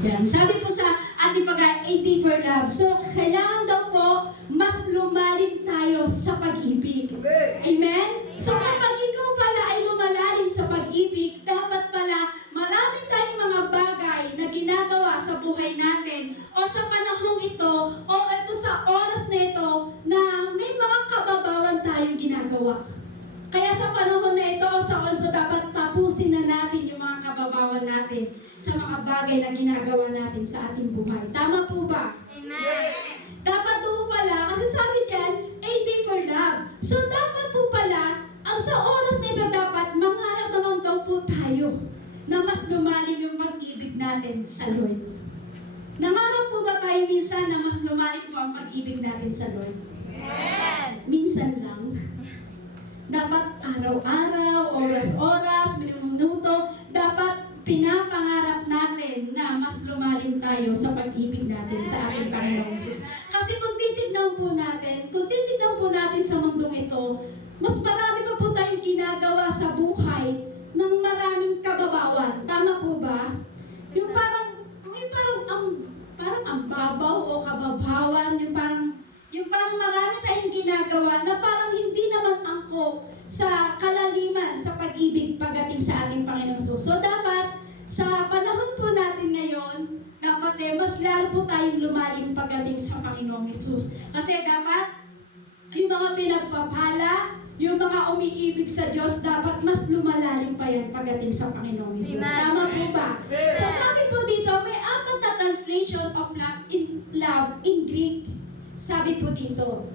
Yan. Sabi po sa ating pag-a deeper love. So, kailangan daw po mas lumalim tayo sa pag-ibig. Amen? So, kapag ikaw pala ay lumalalim sa pag-ibig, dapat pala marami tayong mga bagay na ginagawa sa buhay natin o sa panahong ito o ito sa oras na ito na may mga kababawan tayong ginagawa. Kaya sa panahon na ito, sa oras na dapat tapusin na natin yung mga kababawan natin sa mga bagay na ginagawa natin sa ating buhay. Tama po ba? Amen. Dapat po pala, kasi sabi diyan, a deeper love. So dapat po pala, ang sa oras na ito dapat, mangarap naman daw po tayo na mas lumalim yung pag-ibig natin sa Lord. Nangarap po ba tayo minsan na mas lumalim po ang pag-ibig natin sa Lord? Amen. Minsan lang. Dapat araw-araw, oras-oras, minuto, dapat pinapangarap natin na mas lumalim tayo sa pag-ibig natin sa ating Panginoong Hesus. Kasi kung titignan po natin sa mundong ito, mas marami pa po tayong ginagawa sa buhay ng maraming kababawan. Tama po ba? Yung parang ang babaw o kababawan, yung parang marami tayong ginagawa na parang hindi naman angkop sa kalaliman, sa pag-ibig pagdating sa ating Panginoong Hesus. So dapat, sa panahon po natin ngayon, dapat mas lalo po tayong lumalim pagdating sa Panginoong Hesus. Kasi dapat, yung mga pinagpapala, yung mga umiibig sa Diyos, dapat mas lumalalim pa yan pagdating sa Panginoong Hesus. Amen. Tama po ba? So sabi po dito, may apat na translation of love in Greek. Sabi po dito.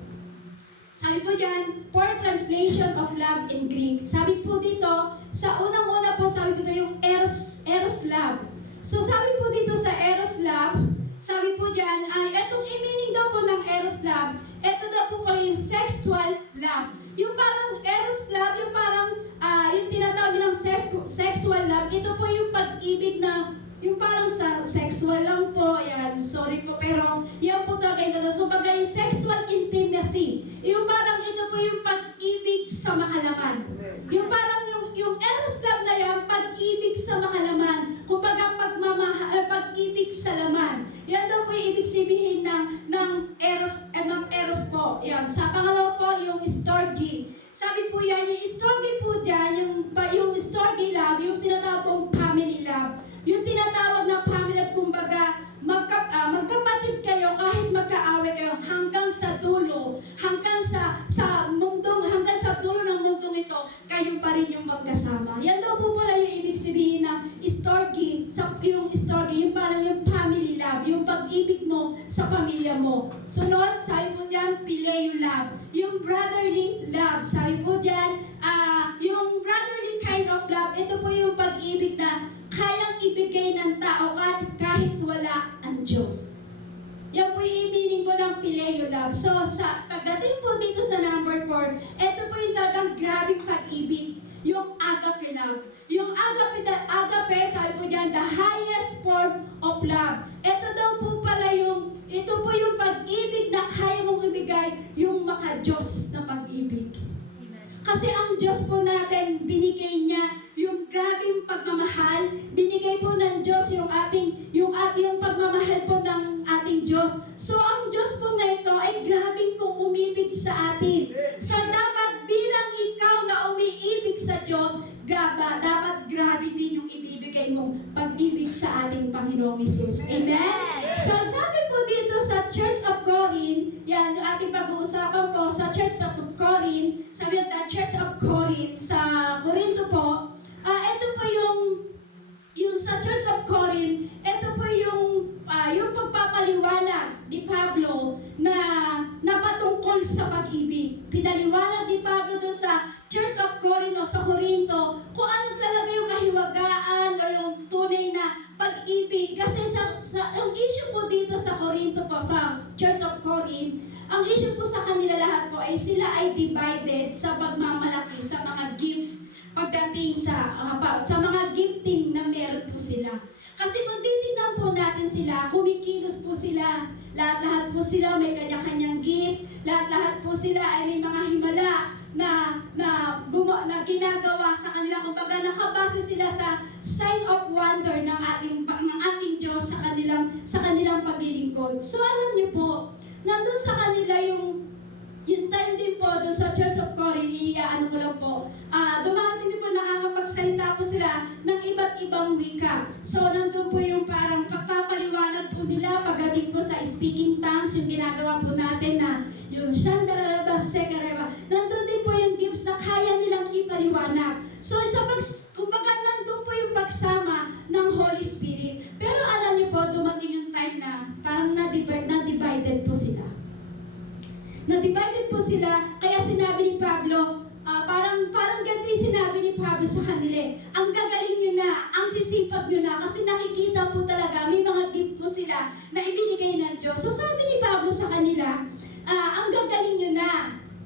Sabi po dyan, for translation of love in Greek. Sabi po dito, sa unang-una po, sabi po dito yung eros love. So sabi po dito sa eros love, sabi po dyan, ay itong meaning daw po ng eros love, ito daw po pala yung sexual love. Yung parang eros love, yung parang, yung tinatawag nilang sexual love, ito po yung pag-ibig na yung parang sa sexual lang po, ayan, sorry po, pero yan po talaga yung so bagay yung sexual intimacy. Yung parang ito po yung pag-ibig sa makalaman. Yung parang yung eros love na yan, pag-ibig sa makalaman. Kumbaga pag-ibig sa laman. Yan daw po yung ibig sabihin ng eros po. Yan. Sa pangalawa po, yung storge. Sabi po yan, yung storge po dyan, yung storge love, yung tinatawag pong family love. Yung tinatawag na family love, kumbaga, magkapatid kayo kahit magkaaway kayo hanggang sa dulo, hanggang sa dulo ng mundong ito, kayo pa rin yung magkasama. Yan daw po pala yung ibig sabihin ng storge, yung parang yung family love, yung pag-ibig mo sa pamilya mo. Sunod, sabi po dyan, phileo love, yung brotherly love. Sabi po dyan, yung brotherly kind of love, ito po yung pag-ibig na kayang ibigay ng tao kahit wala ang Diyos. Yan po yung meaning po ng phileo love. So, pagdating po dito sa number 4, ito po yung talagang grabing pag-ibig, yung agape love. Yung agape, sabi po dyan, the highest form of love. Ito daw po pala ito po yung pag-ibig na kaya mong ibigay, yung maka-Diyos na pag-ibig. Kasi ang Diyos po natin, binigay niya yung grabing pagmamahal, binigay po ng Diyos yung pagmamahal po ng ating Diyos. So ang Diyos po na ito ay grabing kung umibig sa atin. So dapat bilang ikaw na umiibig sa Diyos, dapat grabe din yung ibibigay mong pag-ibig sa ating Panginoong Hesus. Amen? So sabi po dito sa Church of Corinth, yan yung ating pag-uusapan po sa Church of Corinth, sabi the Church of Corinth sa Corinto po, ito po yung sa Church of Corinth, ito po yung pagpapaliwanag ni Pablo na patungkol sa pag-ibig. Pinaliwanag ni Pablo doon sa Church of Corinth o sa Corinto kung ano talaga yung kahiwagaan o yung tunay na pag-ibig. Kasi yung issue po dito sa Corinto po, sa Church of Corinth, ang issue po sa kanila lahat po ay sila ay divided sa pagmamalaki sa mga gift pagdating sa mga gifting na meron po sila. Kasi kung titignan po natin sila, kumikilos po sila, lahat-lahat po sila may kanya-kanyang gift, lahat-lahat po sila ay may mga himala na ginagawa sa kanila. Kumbaga nakabase sila sa sign of wonder ng ating Diyos sa kanila God. So alam niyo po, nandun sa kanila yung time din po doon sa Church of Corinth, ano ko lang po, dumating din po nakakapagsalita po sila ng iba't ibang wika. So nandun po yung parang pagpapaliwanag po nila pagdating po sa speaking tongues, yung ginagawa po natin na yung Shandaraba, Sekareba. Nandun din po yung gifts na kaya nilang ipaliwanag. So kumbaga nandun po yung pagsama ng Holy Spirit. Pero alam niyo po, dumating yung time na parang na-divided po sila. Na-divided po sila, kaya sinabi ni Pablo, parang ganito yung sinabi ni Pablo sa kanila. Ang gagaling nyo na, ang sisipag nyo na, kasi nakikita po talaga, may mga gift po sila na ibinigay ng Diyos. So sabi ni Pablo sa kanila, ang gagaling nyo na,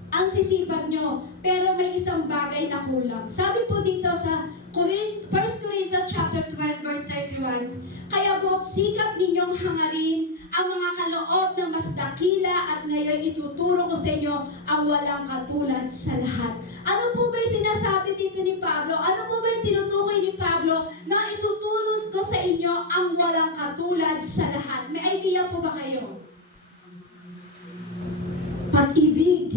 ang sisipag nyo, pero may isang bagay na kulang. Sabi po dito sa 1 Corinthians chapter 12 verse 31, kaya buot sikap ninyong hangarin ang mga kaloob na mas dakila at ngayon ituturo ko sa inyo ang walang katulad sa lahat. Ano po ba yung sinasabi dito ni Pablo? Ano po ba yung tinutukoy ni Pablo na ituturo ko sa inyo ang walang katulad sa lahat? May idea po ba kayo? Pag-ibig.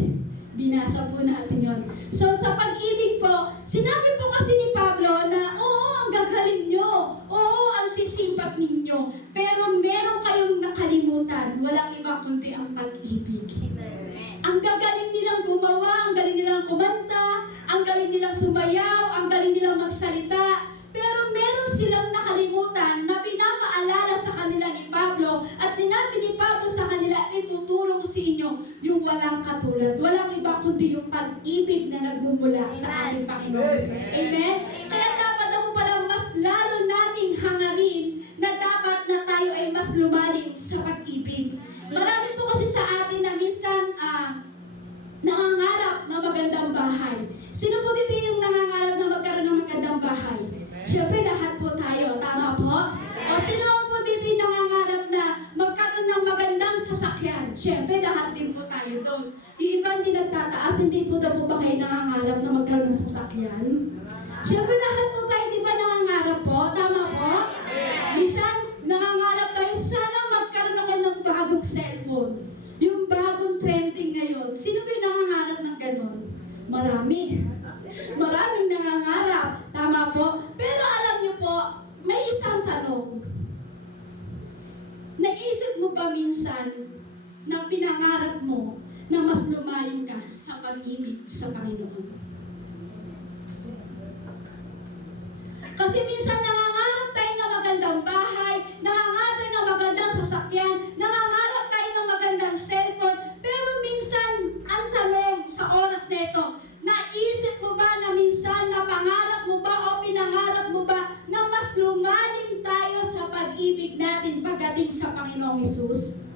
Binasa po natin yon. So sa pag-ibig po, sinabi po kasi ni Pablo na oo, ang gagaling nyo. Oo, ang sisipag ninyo. Pero meron kayong nakalimutan. Walang iba kundi ang pag-ibig. Ang gagaling nilang gumawa, ang galing nilang kumanta, ang galing nilang sumayaw, ang galing nilang magsalita. Pero meron silang nakalimutan na pinapaalala sa kanila ni Pablo at sinabi ni Pablo sa kanila, ituturo ko sa inyo yung walang katulad. Walang iba kundi yung pag-ibig na nagmumula sa ating Panginoon Jesus. Amen? Kaya dapat na po pala mas lalo nating hangarin na dapat na tayo ay mas lumalim sa pag-ibig. Marami po kasi sa atin na minsan nangangarap na magandang bahay. Sino po dito yung nangangarap na magkaroon ng magandang bahay? Siyempre lahat po tayo, tama po? O sino po dito yung nangangarap na magkaroon ng magandang sasakyan? Siyempre lahat din po tayo doon. Yung iba hindi nagtataas, hindi po daw po ba kayo nangangarap na magkaroon ng sasakyan? Siyempre lahat po tayo, di ba nangangarap po? Tama po? Minsan, nangangarap tayo, sana magkaroon ako ng bagong cellphone. Yung bagong trending ngayon. Sino po yung nangangarap ng ganon? Marami. Maraming nangangarap. Tama po? Pero alam niyo po, may isang tanong. Naisip mo ba minsan na pinangarap mo na mas lumalim ka sa pag-ibig sa Panginoon? Kasi minsan nangangarap tayo ng magandang bahay, nangangarap tayo ng magandang sasakyan, nangangarap tayo ng magandang cellphone, pero minsan, ang tanong sa oras na ito, naisip mo ba na minsan napangarap mo ba o pinangarap mo ba na mas lumalim tayo sa pag-ibig natin pagdating sa Panginoong Hesus?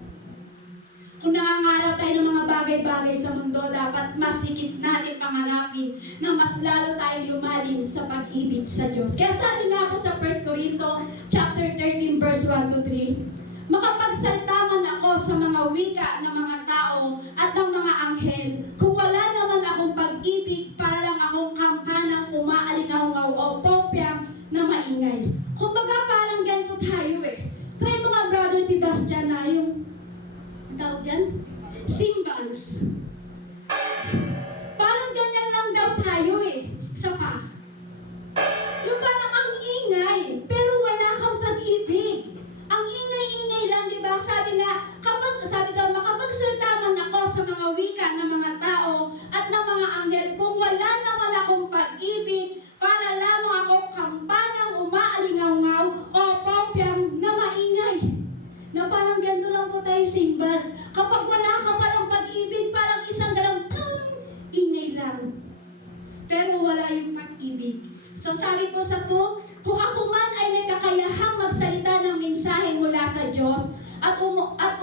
Kung nangangarap tayo ng mga bagay-bagay sa mundo, dapat mas higit natin pangarapin na mas lalo tayong lumalim sa pag-ibig sa Diyos. Kaya sabi nga po sa 1 Corinthians chapter 13 verse 1 to 3, makapagsalta man ako sa mga wika ng mga tao at ng mga anghel, kung wala naman akong pag-ibig, para lang akong kampanang umaalingaw o popyang na maingay. Kumbaga parang ganito tayo eh. Try mga brother Sebastian na yung tawag yan? Cymbals. Parang ganyan lang daw tayo eh. Isa pa. Yung parang ang ingay, pero wala kang pag-ibig. Ang ingay-ingay lang, di ba? Sabi daw, makapagsalita man ako sa mga wika ng mga tao at ng mga anghel, kung wala naman akong pag-ibig, para lamang akong kampanang umaalingaw o pompyang na maingay. Na parang gano'n lang po tayo cymbals. Kapag wala ka palang pag-ibig, parang isang dalang ingay lang. Pero wala yung pag-ibig. So sabi po sa 2, kung ako man ay may kakayahang magsalita ng mensahe mula sa Diyos at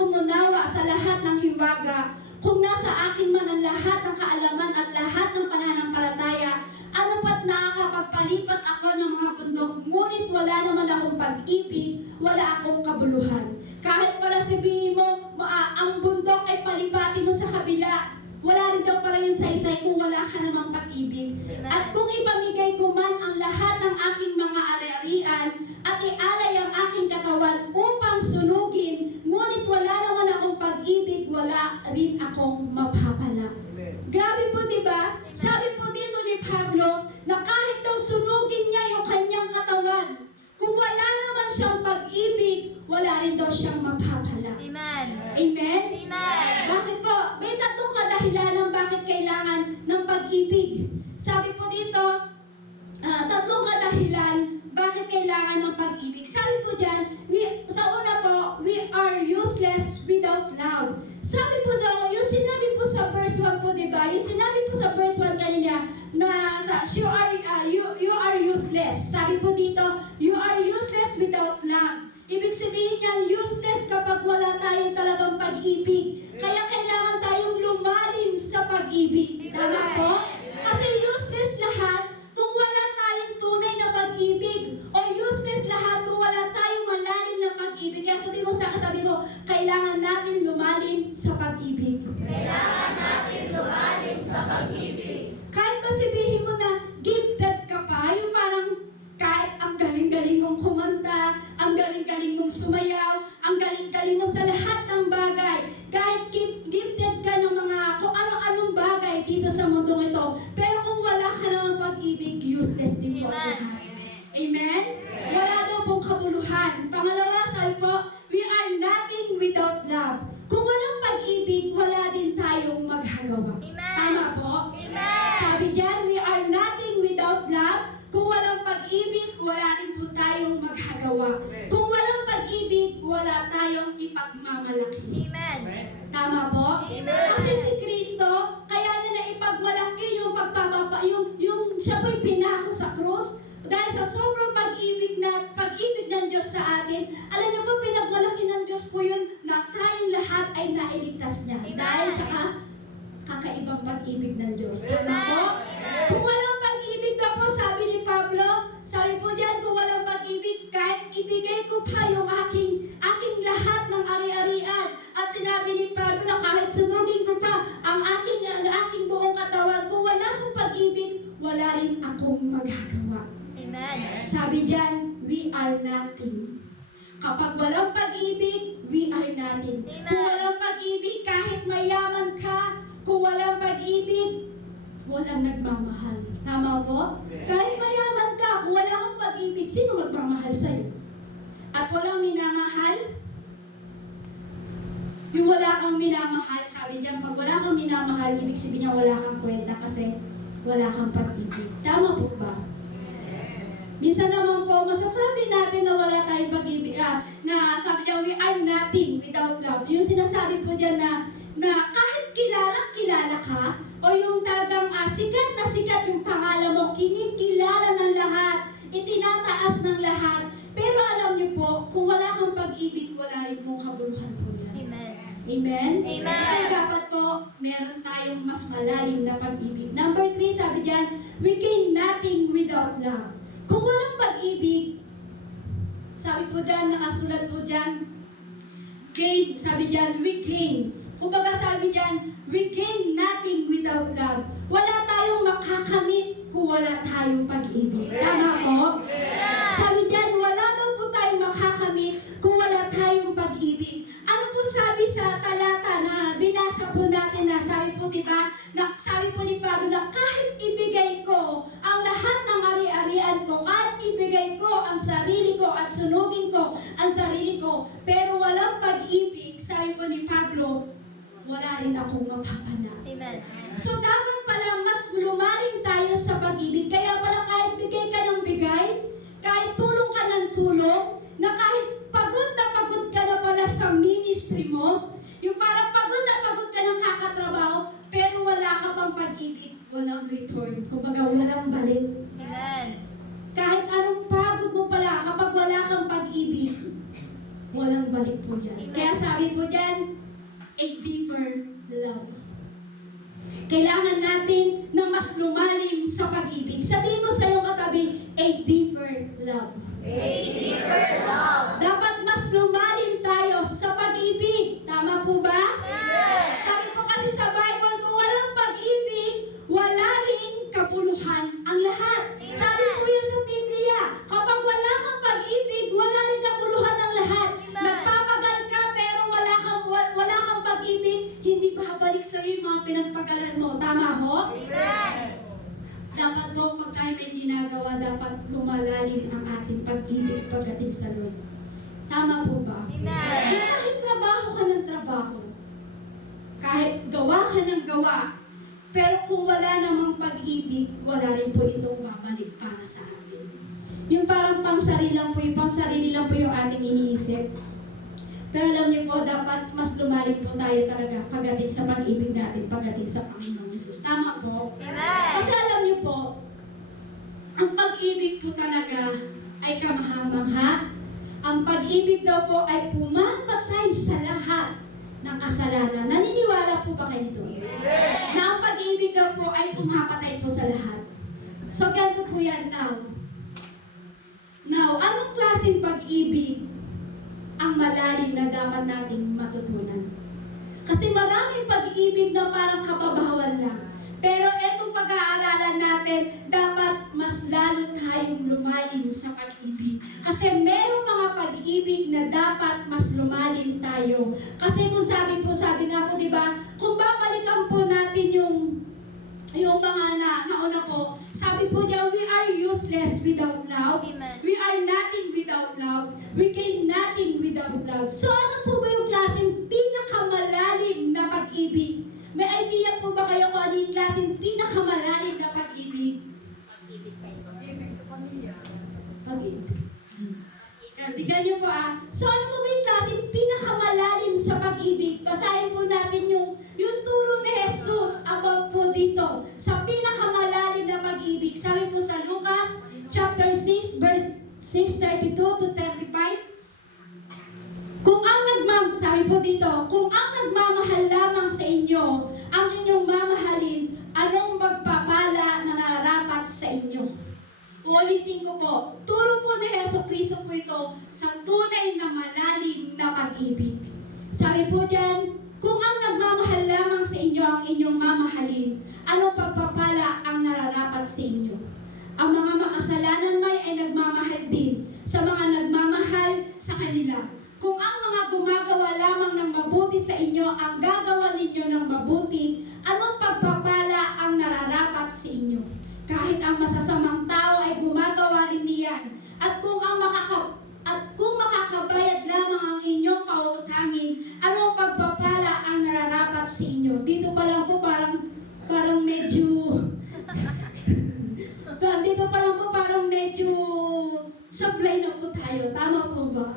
umunawa sa lahat ng hiwaga, kung nasa akin man ang lahat ng kaalaman at lahat ng pananampalataya, ano pat nakakapagpalipat ako ng mga bundok, ngunit wala naman akong pag-ibig, wala akong kabuluhan. Kahit pala sabihin mo, ang bundok ay palipati mo sa kabila, wala rin daw pala yung saysay kung wala ka namang pag-ibig. At kung ipamigay ko man ang lahat ng aking mga ari-arian at ialay ang aking katawan upang sunugin, ngunit wala siyang pag-ibig, wala rin daw siyang mapapala. Amen. Amen? Amen. Bakit po? May tatlong kadahilanan bakit kailangan ng pag-ibig. Sabi po dito, tatlong kadahilan bakit kailangan ng pag-ibig. Sabi po dyan, sa una po, we are useless without love. Sabi po daw, yung sinabi po sa verse 1 po, di ba? Yung sinabi po sa verse 1 kanina, na you are useless. Sabi po dito, you are useless without love. Ibig sabihin niyan, useless kapag wala tayong talagang pag-ibig. Kaya kailangan tayong lumalim sa pag-ibig. Tama po? Kasi useless lahat kung wala tayong tunay na pag-ibig. O useless lahat kung wala tayong malalim na pag-ibig. Kaya sabi mo sa katabi mo, kailangan natin lumalim sa pag-ibig. Kailangan natin lumalim sa pag-ibig. Kahit pa sabihin mo na gifted ka pa, yung parang kahit ang galing-galing mong kumanta, ang galing-galing mong sumayaw, ang galing-galing mo sa lahat ng bagay, kahit gifted ka ng mga kung ano-anong bagay dito sa mundong ito, pero kung wala ka namang pag-ibig, useless din po ang lahat. Amen? Wala daw pong kabuluhan. Pangalawa, sabi po, we are nothing without love. Kung walang pag-ibig, wala din tayong maghagawa. Amen. Tama po? Amen. Sabi dyan, we are nothing without love. Kung walang pag-ibig, wala rin po tayong maghagawa. Kung walang pag-ibig, wala tayong ipagmamalaki. Amen. Tama po? Amen. Kasi si Kristo, kaya niya na ipagmalaki yung siya po'y pinako sa krus. Dahil sa sobrang pag-ibig ng Diyos sa atin, alam niyo po, pinagmalaki ng Diyos po yun na tayong lahat ay nailigtas niya. Amen. Dahil sa kakaibang pag-ibig ng Diyos. Tama Amen. po? Kung walang pag-ibig daw po, sabi ni Pablo, sabi po diyan, kung walang pag-ibig, kahit ibigay ko pa yung aking lahat ng ari-arian. At sinabi ni Pablo na kahit sunugin ko pa ang aking buong katawan, kung wala akong pag-ibig, wala rin akong magagawa. Amen. Sabi diyan, we are nothing. Kapag walang pag-ibig, we are nothing. Amen. Kung walang pag-ibig, kahit mayaman ka, kung walang pag-ibig, walang nagmamahal. Tama po? Kahit mayaman ka, kung wala kang pag-ibig, sino magmamahal sa'yo? At walang minamahal? Yung wala kang minamahal, sabi diyan, pag wala kang minamahal, ibig sabihin niya wala kang kwenta kasi wala kang pag-ibig. Tama po ba? Minsan naman po, masasabi natin na wala tayong pag-ibig, na sabi niya, we are nothing without love. Yung sinasabi po diyan na kahit kilala ka, o yung talagang sikat na sikat yung pangalan mo, kinikilala ng lahat, itinataas ng lahat, pero alam niyo po, kung wala kang pag-ibig, wala rin mong kabuluhan po yan. Amen. Amen? Amen. Kasi dapat po, meron tayong mas malalim na pag-ibig. Number 3, sabi diyan, we gain nothing without love. Kung walang pag-ibig, sabi po diyan, nakasulat po diyan, gain, sabi diyan, we gain. Kumbaga sabi diyan, we gain nothing without love. Wala tayong makakamit kung wala tayong pag-ibig. Tama po? Sabi diyan, wala daw po tayong makakamit kung wala tayong pag-ibig. Ano po sabi sa talata na binasa po natin na sabi po, diba, na sabi po ni Pablo na kahit ibigay ko ang lahat ng ari-arian ko, kahit ibigay ko ang sarili ko at sunugin ko ang sarili ko, pero walang pag-ibig, sabi po ni Pablo, wala rin akong mapapala. Amen. So dapat pala mas lumalim tayo sa pag-ibig. Kaya pala kahit bigay ka ng bigay, kahit tulong ka ng tulong, na kahit pagod ka na pala sa ministry mo, yung parang pagod ka ng kakatrabaho, pero wala ka pang pag-ibig, walang return. Kumbaga walang balik. Amen. Kahit anong pagod mo pala, kapag wala kang pag-ibig, walang balik po yan. Amen. Kaya sabi po dyan, a deeper love. Kailangan natin na mas lumalim sa pag-ibig. Sabihin mo sa iyong katabi, a deeper love. A deeper love. Dapat mas lumalim tayo sa pag-ibig. Tama po ba? Yes. Sabi ko kasi sa Bible, kung walang pag-ibig, wala ring kapuluhan ang lahat. Amen. Sabi po yun sa Biblia, kapag wala kang pag-ibig, wala ring kapuluhan ang lahat. Amen. Nagpapagal ka pero wala kang pag-ibig, hindi babalik sa iyo yung mga pinagpagalan mo. Tama ho? Amen. Dapat po, pag tayo may ginagawa, dapat lumalalim ang ating pag-ibig pag-ibig pagdating sa Lord. Tama po ba? Amen. Kahit trabaho ka ng trabaho, kahit gawa ka ng gawa, pero kung wala namang pag-ibig, wala rin po itong babalik para sa atin. Yung parang pangsarili lang po, yung ating iniisip. Pero alam niyo po, dapat mas lumalim po tayo talaga pagdating sa pag-ibig natin, pagdating sa Panginoong Yesus. Tama po? Amen. Kasi alam niyo po, ang pag-ibig po talaga ay kamahamangha. Ang pag-ibig daw po ay pumamatay sa lahat ng kasalanan. Naniniwala po ba kayo dito? Na ang pag-ibig daw po ay pumapatay po sa lahat. So, ganito po yan now. Now, anong klaseng pag-ibig ang malalim na dapat nating matutunan? Kasi maraming pag-ibig na parang kababawan lang. Pero etong pag-aaralan natin, dapat mas lalo tayong lumalim sa pag-ibig. Kasi merong mga pag-ibig na dapat mas lumalim tayo. Kasi kung sabi nga po, di ba, kung babalikan po natin yung mga nauna po, sabi po niya, we are useless without love. Amen. We are nothing without love. We gain nothing without love. So ano po ba yung klaseng pinakamalalim na pag-ibig? May idea po ba kayo kung ano yung klaseng pinakamalalim na pag-ibig? Pag-ibig. Tignan niyo po So ano po ba yung klaseng pinakamalalim sa pag-ibig? Basahin po natin yung turo ni Jesus about po dito sa pinakamalalim na pag-ibig. Sabi po sa Lucas chapter 6 verse 6:32 to 35. Sabi po dito, kung ang nagmamahal lamang sa inyo, ang inyong mamahalin, anong magpapala na nararapat sa inyo? Ulitin ko po, turo po ni Hesus Kristo po ito sa tunay na malalim na pag-ibig. Sabi po dyan, kung ang nagmamahal lamang sa inyo, ang inyong mamahalin, anong pagpapala ang nararapat sa inyo? Ang mga makasalanan may ay nagmamahal din sa mga nagmamahal sa kanila. Kung ang mga gumagawa lamang ng mabuti sa inyo ang gagawa ninyo ng mabuti, anong pagpapala ang nararapat sa inyo? Kahit ang masasamang tao ay gumagawa rin niyan. At kung makakabayad lamang ang inyong pauutangin, anong pagpapala ang nararapat sa inyo? Dito pa lang po parang medyo sablay na po tayo. Tama po ba?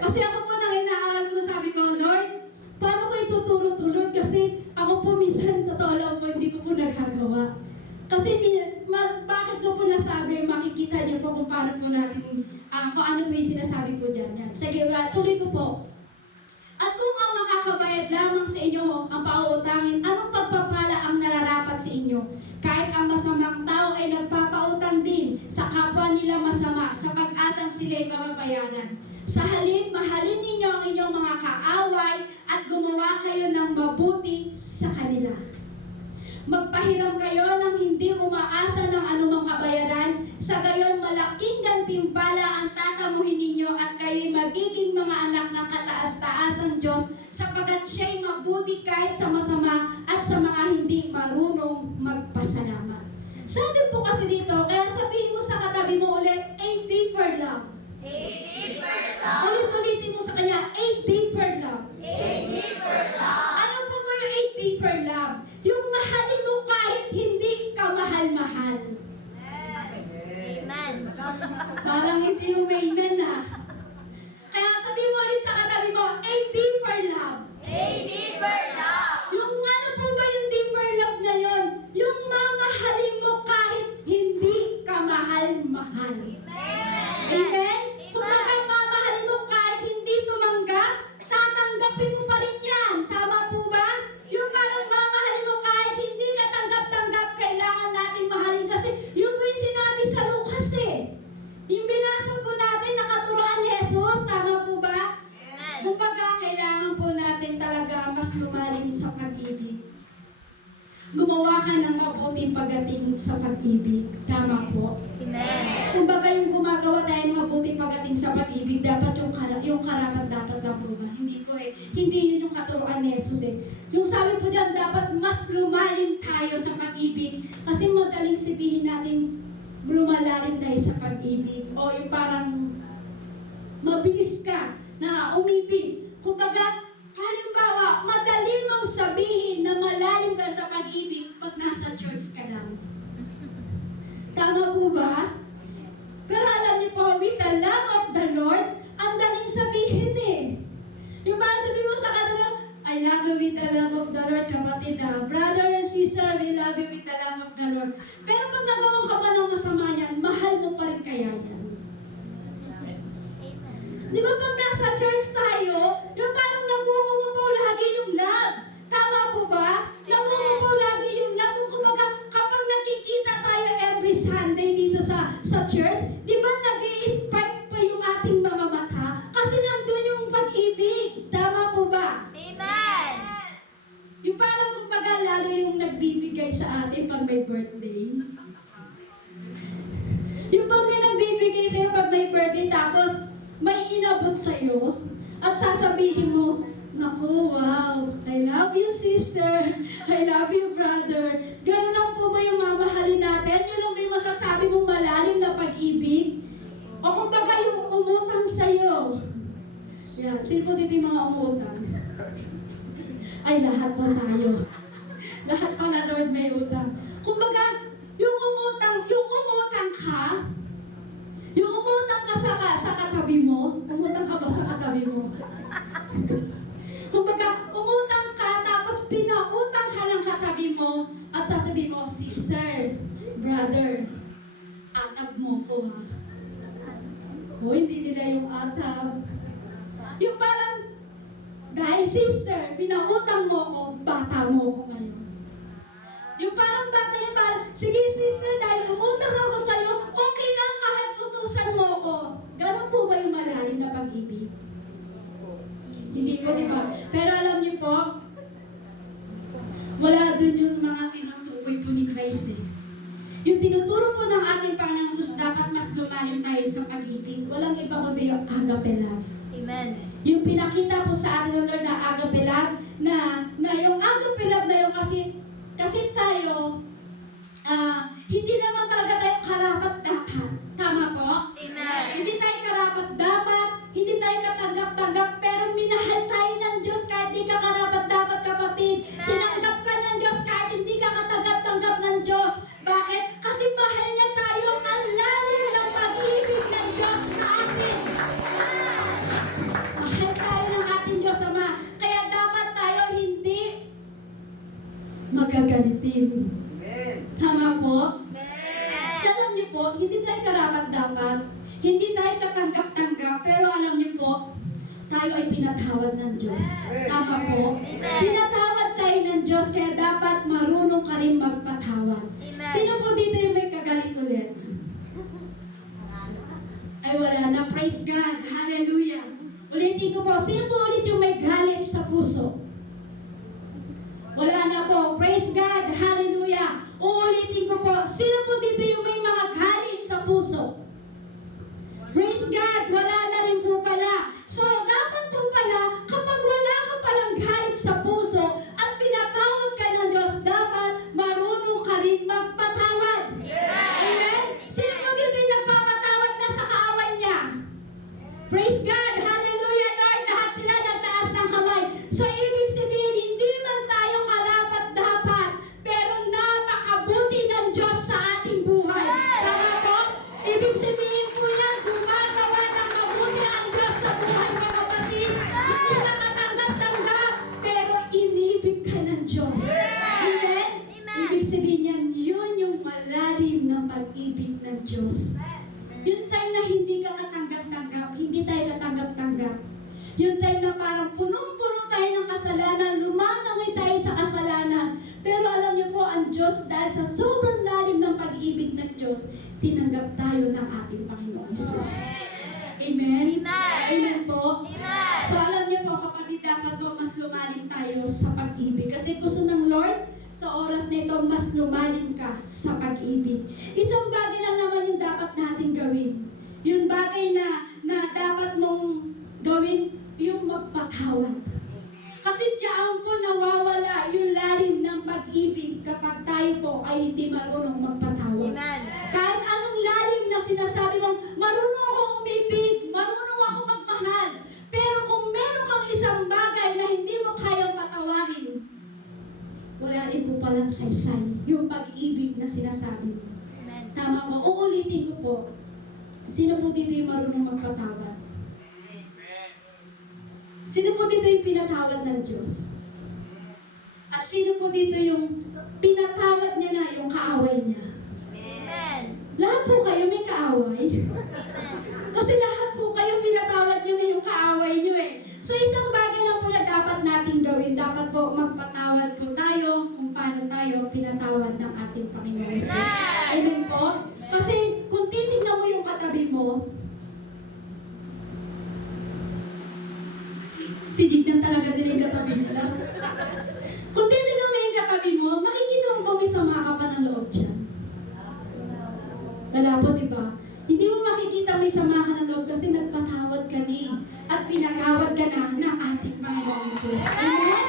Kasi ako po nang inaaral ko, sabi ko, Lord, paano ko ituturo to, Lord? Kasi ako po minsan, totoo lang po, hindi ko po nagagawa. Kasi bakit ko po nasabi, makikita niyo po kung paano po natin, kung ano po yung sinasabi ko dyan. Yan. Sige, tuloy ko po. At kung ang makakabayad lamang sa inyo ang pauutangin, anong pagpapala ang nararapat sa inyo? Kahit ang masamang tao ay nagpapautang din sa kapwa nila masama sa pag-asang sila'y mababayaran. Sa halip, mahalin ninyo ang inyong mga kaaway at gumawa kayo ng mabuti sa kanila. Magpahiram kayo ng hindi umaasa ng anumang kabayaran, sa gayon malaking gantimpala ang tatamuhin ninyo at kayo'y magiging mga anak ng kataas-taasang Diyos sapagkat siya'y mabuti kahit sa masama at sa mga hindi marunong magpasalamat. Sabi po kasi dito, kaya sabihin mo sa katabi mo ulit, a deeper love. A deeper love. Ulit-ulitin mo sa kanya, a deeper love. A deeper love. Ano po ba yung a deeper love? Yung mahalin mo kahit hindi ka mahal-mahal. Amen. Parang hindi yung amen Kaya sabihin mo ulit sa katabi mo, a deeper love. A deeper love. Yung ano po ba yung deeper love na yun? Yung mamahalin mo kahit hindi ka mahal-mahal. Amen? Kung mamahalin mo kahit hindi tumanggap, tatanggapin mo pa rin yan. Tama po ba? Yung parang mamahalin mo kahit hindi ka tanggap-tanggap, kailangan natin mahalin kasi yun po yung sinabi sa Lucas Yung binasa po natin, nakaturoan ni Jesus, tama po ba? Amen. Kumbaga, kailangan po natin talaga mas lumalim sa pag-ibig. Gumawa ka ng mabuting pagdating sa pag-ibig. Tama po. Amen. Kumbaga, yung gumagawa tayo ng mabuting pagdating sa pag-ibig, dapat yung karapat dapat lang po ba? Hindi po Hindi yun yung katuroan ni Jesus Yung sabi po dyan, dapat mas lumalim tayo sa pag-ibig. Kasi madaling sabihin natin, lumalalim tayo sa pag-ibig. O yung parang mabilis ka na umibig. Kumbaga, halimbawa, madali mong sabihin na malalim ka sa pag-ibig pag nasa church ka lang. Tama po ba? Pero alam niyo po, with the love of the Lord, ang daling sabihin eh. Yung parang sabihin mo sa katabi mo, I love you with the love of the Lord, kapatid ah. Brother and sister, we love you with the love of the Lord. Pero pag nagawa ka pa ng masama yan, mahal mo pa rin kaya yan. Di ba pag nasa church tayo, yung parang nagumupaw lagi yung love. Tama po ba? Nagumupaw lagi yung love. Kumbaga, kapag nakikita tayo every Sunday dito sa church, di ba nag-i-spark pa yung ating mga mata? Kasi nandun yung pag-ibig. Tama po ba? Amen. Yung parang kumbaga lalo yung nagbibigay sa atin pag may birthday. Yung pag may nagbibigay sa'yo pag may birthday, tapos may inabot sa'yo, at sasabihin mo, naku, wow, I love you sister, I love you brother. Ganun lang po ba yung mamahalin natin? Yun lang ba yung masasabi mong malalim na pag-ibig? O kumbaga yung umutang sa'yo. Yan, sino po dito yung mga umutang? Ay, lahat po tayo. Lahat pala, Lord, may utang. Kumbaga, yung umutang ka, yung umutang ka sa katabi mo, umutang ka ba sa katabi mo? Kumbaga, umutang ka, tapos pinautang ka ng katabi mo, at sasabihin mo, sister, brother, atab mo ko ha. O, hindi nila yung atab. Yung parang, dahil sister, pinautang mo ko, bata mo ko ngayon. Yung parang bata yung parang, sige sister, dahil umutang ako sa'yo, okay lang kahit utusan mo ko. Ganon po ba yung malalim na pag-ibig? Hindi po, di ba? Pero alam niyo po, wala dun yung mga tinutukoy po ni Christ eh. Yung tinuturo po ng ating Panginoong Jesus, dapat mas lumalim tayo sa pag-ibig. Walang iba kundi yung agape love. Amen. Yung pinakita po sa atin ng Lord na agape love, na yung agape love na yun kasi tayo, hindi naman talaga tayo karapat-dapat. Tama po? Amen. Hindi tayo karapat-dapat, hindi tayo katanggap-tanggap, pero minahal tayo ng Diyos kahit hindi ka karapat-dapat, kapatid. Tinanggap ka ng Diyos kahit hindi ka katanggap-tanggap ng Diyos. Bakit? Kasi mahal niya tayo. Ang lalim ng pag-ibig ng Diyos sa atin. Mahal tayo ng ating Diyos Ama. Kaya dapat tayo hindi magagalitin. Tama po? So, alam niyo po, hindi tayo karapat-dapat, hindi tayo katanggap-tanggap, pero alam niyo po, tayo ay pinatawad ng Diyos. Tama po? Pinatawad tayo ng Diyos, kaya dapat marunong ka rin magpatawad. Sino po dito yung may kagalit ulit? Ay wala na, praise God, hallelujah. Ulitin ko po, sino po ulit yung may galit sa puso? Wala na po, praise God, hallelujah. Uulitin ko po, sino po dito yung may mga galit sa puso? Praise God, wala na rin po pala. So, dapat po pala, kapag wala ka palang galit sa puso at pinatawad ka ng Diyos, dapat marunong ka rin magpatawad. Amen? Sino po dito yung nagpapatawad na sa kaaway niya? Praise God, hallelujah, Lord, lahat sila nagtaas ng kamay. So, ibig sabihin, hindi man tayo karapat-dapat, pero napakabuti ng Diyos sa ating buhay. Tama po? Ibig sabihin po yan, gumagawa ng mabuti ang Diyos sa buhay mo, kapatid. Hindi ka katanggap-tanggap, pero inibig ka ng Diyos. Amen? Ibig sabihin yan, yun yung malalim ng pag-ibig ng Diyos. Yung time na hindi ka katanggap-tanggap, hindi tayo katanggap-tanggap. Yung time na parang punong-puno tayo ng kasalanan, lumangoy tayo sa kasalanan. Pero alam niyo po, ang Diyos, dahil sa sobrang lalim ng pag-ibig ng Diyos, tinanggap tayo ng ating Panginoong Hesus. Amen? Amen po? So alam niyo po, kapatid, dapat po mas lumalim tayo sa pag-ibig. Kasi gusto ng Lord, sa oras na ito, mas lumalim ka sa pag-ibig. Isang bagay lang naman yung dapat natin gawin. Yung bagay na dapat mong gawin, yung magpatawad. Kasi diyan po nawawala yung lalim ng pag-ibig kapag tayo po ay hindi marunong magpatawad. Amen. Kahit anong lalim na sinasabi mong, marunong ako umibig, marunong ako sinasabi mo. Tama mo. Uulitin ko po. Sino po dito yung marunong magpatawad? Sino po dito yung pinatawad ng Diyos? At sino po dito yung pinatawad niya na yung kaaway niya? Lahat po kayo may kaaway. Kasi lahat po kayo pinatawad niyo na yung kaaway niyo eh. So isang bagay lang po na dapat nating gawin. Dapat po magpatawad po tayo kung paano tayo pinatawad ng ating Panginoon Jesus. Amen po? Kasi kung titignan mo yung katabi mo, tinignan talaga nila yung katabi nila. Kung titignan mo yung katabi mo, makikita mo ba may sama ka pa ng loob dyan? Wala po, di ba? Hindi mo makikita may sama ka ng loob kasi nagpatawad ka ni at pinatawad ka na ng ating Panginoon Jesus. Amen?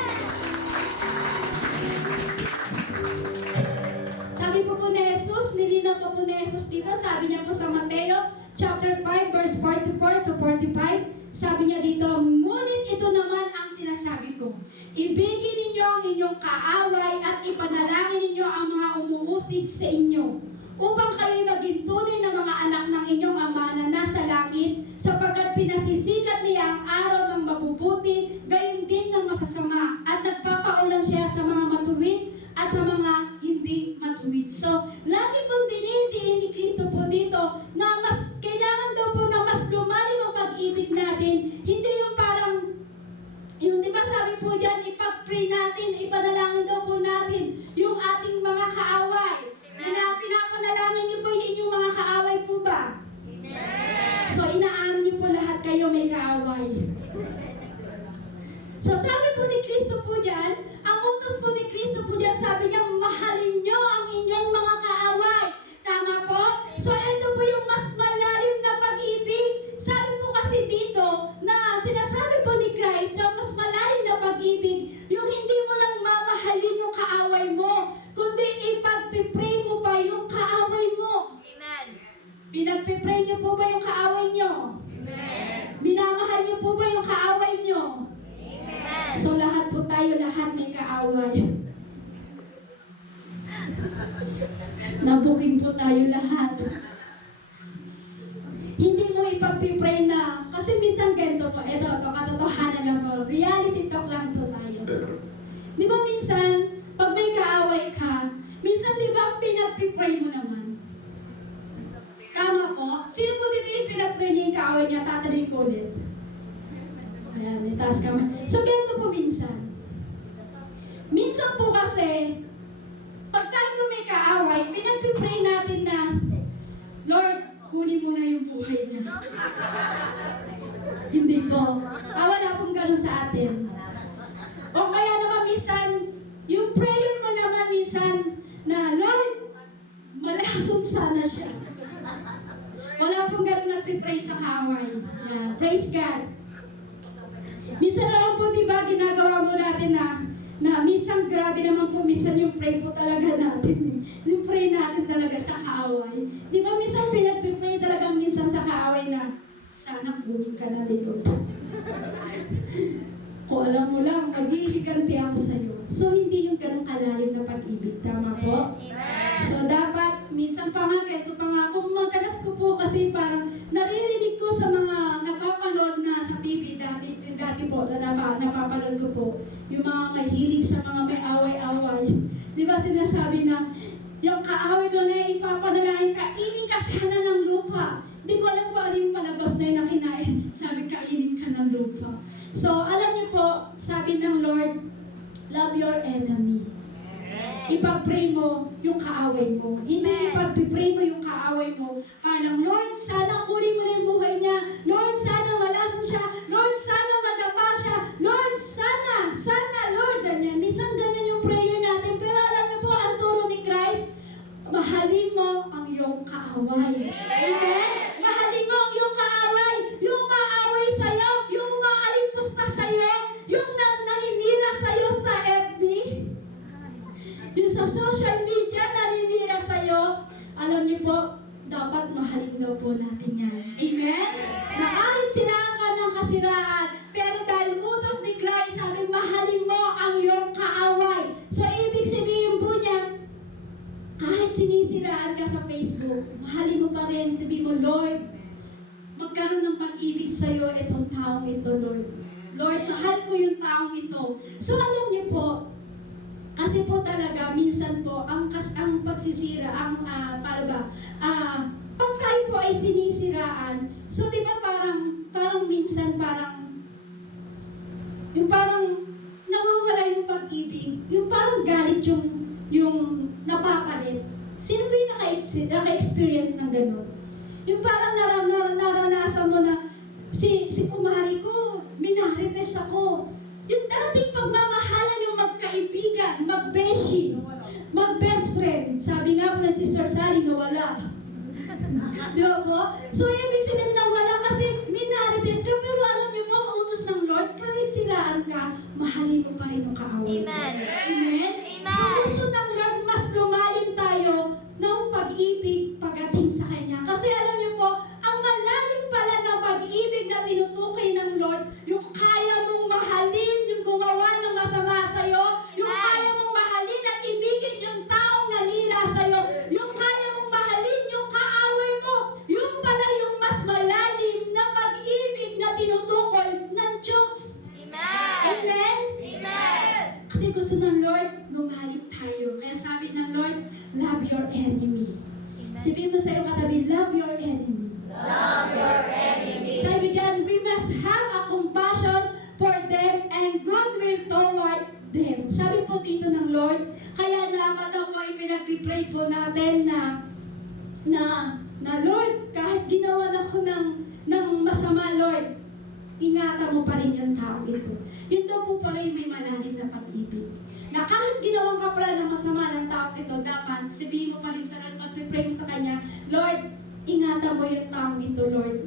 Sabi po ni Jesus, nilinaw po ni Jesus dito, sabi niya po sa Mateo chapter 5 verse 44 to 45, sabi niya dito, ngunit ito naman ang sinasabi ko, ibigin ninyo ang inyong kaaway at ipanalangin ninyo ang mga umuusig sa inyo, upang kayo maging tunay na mga anak ng inyong Ama na nasa langit, sapagkat pinasisikat niya ang araw ng mabubuti, gayon din ng masasama, at nagpapaulan siya sa mga matuwid at sa mga hindi matuwid. So, lagi pong dinidiin ni Kristo po dito na mas kailangan daw po na mas lumalim ang pag-ibig natin. Hindi yung parang, yung di ba sabi po dyan, ipag-pray natin, ipanalangin daw po natin yung ating mga kaaway. Pinapanalangin niyo po yung inyong mga kaaway po ba? So, inaamin niyo po lahat kayo may kaaway. So, sabi po ni Kristo po dyan, ang utos po ni Kristo po dyan, sabi niya, mahalin niyo ang inyong mga kaaway. Tama po? So, ito po yung mas malalim na pag-ibig. Sabi po kasi dito, na sinasabi po ni Christ na mas malalim na pag-ibig, yung hindi mo lang mamahalin yung kaaway mo, kundi ipag-pray mo pa yung kaaway mo. Amen. Pinag-pray niyo po ba yung kaaway niyo? Amen. Minamahal niyo po ba yung kaaway niyo? Amen. So lahat po tayo, lahat may kaaway. Nabuking po tayo lahat. Hindi mo ipag-pray na, kasi minsan ganito po, ito, katotohanan lang po, reality talk lang po tayo. Di ba minsan, pag may kaaway ka, minsan di ba pinag-pray mo naman? Tama po? Sino po dito yung pinag-pray niya yung kaaway niya? Tatanay ko ulit. Ayan, may taas kamay. So, ganito po minsan. Minsan po kasi, pag tayo mo may kaaway, pinag-pray natin na, Lord, kunin mo na yung buhay niya. Hindi po. Wala pong ganun sa atin. O kaya naman minsan, yung prayer mo naman minsan, na, Lord, malason sana siya. Wala pong ganun nagpipray sa kaaway. Yeah, praise God. Minsan naman po, di ba, ginagawa mo natin na minsan grabe naman po, minsan yung pray po talaga natin. Yung pray natin talaga sa kaaway. Di ba, minsan pinag-pray talaga minsan sa kaaway na, sana buhin ka na Lord. Kung alam mo lang, maghihiganti ako sa'yo. So, hindi yung ganong kalalim na pag-ibig. Tama po? Amen. So, dapat, minsan pa nga, kahit pa nga, kung madalas ko po kasi parang naririnig ko sa mga napapanood na sa TV dati po, na napapanood ko po, yung mga mahilig sa mga may away-away. Di ba sinasabi na, yung kaaway ko na ipapanalangin, kainin ka sana ng lupa. Hindi ko alam kung ano yung palabas na yun na kinain. Sabi, kainin ka ng lupa. So, alam niyo po, sabi ng Lord, love your enemy. Ipag-pray mo yung kaaway mo. Hindi ipag-pray mo yung kaaway mo. Parang, Lord, sana kunin mo na yung buhay niya. Lord, sana malasan siya. Lord, sana madapa siya. Lord, sana, Lord, ganyan. Minsan ganyan yung prayer natin. Pero alam niyo po, ang turo ni Christ, mahalin mo ang iyong kaaway. Amen? Mahalin mo ang iyong kaaway. Yung maaway sa'yo, yung maalipusta sa'yo, yung naninira sa'yo sa FB, yung sa social media naninira sa'yo, alam niyo po, dapat mahalin daw po natin yan. Amen? Na kahit sinaan ka ng kasiraan, sabihin mo, Lord, magkaroon ng pag-ibig sa'yo itong taong ito, Lord. Lord, mahal ko yung taong ito. So alam niyo po, kasi po talaga, minsan po, ang pagsisira, paano ba, pag tayo po ay sinisiraan, so di ba parang minsan yung parang nawawala yung pag-ibig, yung parang galit yung napapalit. Sino ba yung naka-experience ng gano'n? Yung parang naranasan mo na si kumari ko, minarites ako. Yung dating pagmamahalan yung magkaibigan, magbeshi, mag-best friend. Sabi nga po ng Sister Sally, nawala. Di ba po? So, ibig sabihin nawala kasi minarites ka. Pero alam niyo po, ang utos ng Lord, kahit siraan ka, mahalin mo pa rin yung kaaway. Amen. Amen? So, gusto ng Lord, mas lumalim tayo ng pag-ibig pagdating sa Kanya. Kasi alam niyo po, ang malalim pala ng pag-ibig na tinutukoy ng Lord, yung kaya mong mahalin yung gumawa ng masama sa'yo, yung kaya mong mahalin at ibigin yung taong nanira sa'yo, yung kaya mong mahalin yung kaaway mo, yung pala yung mas malalim na pag-ibig na tinutukoy ng Diyos. Amen? Amen. Kasi gusto ng Lord, lumalim tayo. Kaya sabi ng Lord, love your enemy. Sabihin mo sa iyong katabi, love your enemy. Love your enemy. Sabi dyan, we must have a compassion for them and goodwill toward them. Sabi po dito ng Lord, kaya dapat daw po ipinag-pray po natin na Lord, kahit ginawa na ko ng masama, Lord, ingatan mo pa rin yung tao ito. Yun daw po pala yung may malalim na pag-ibig. Na kahit ginawang ka pala ng masama ng tao ito, dapat sabihin mo pa rin sa Lord, pag-pray mo sa Kanya, Lord, ingatan mo yung taong ito, Lord.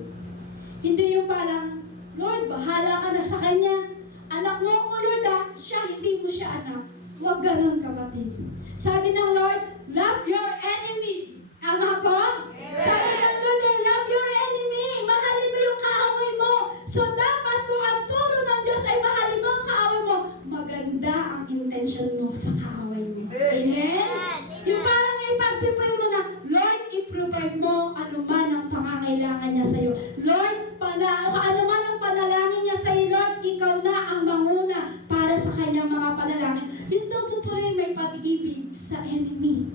Hindi yung parang, Lord, bahala ka na sa Kanya. Anak mo ako, Lord, siya, hindi mo siya anak. Huwag ganun, kapatid. Sabi ng Lord, love your enemy. Tama po? Sabi ng Lord, love your enemy. Mahalin mo yung kaaway mo. So, dapat kung ang turo ng Diyos ay mahalin mo ang kaaway mo, maganda ang intention mo sa kaaway mo. Amen? Yung parang ipag-pray mo na, Lord, i-provide mo anuman ang pangangailangan niya sa'yo. Lord, anuman ang panalangin niya sa'yo, Lord, ikaw na ang manguna para sa kanyang mga panalangin. Dito po po rin may pag-ibig sa enemy.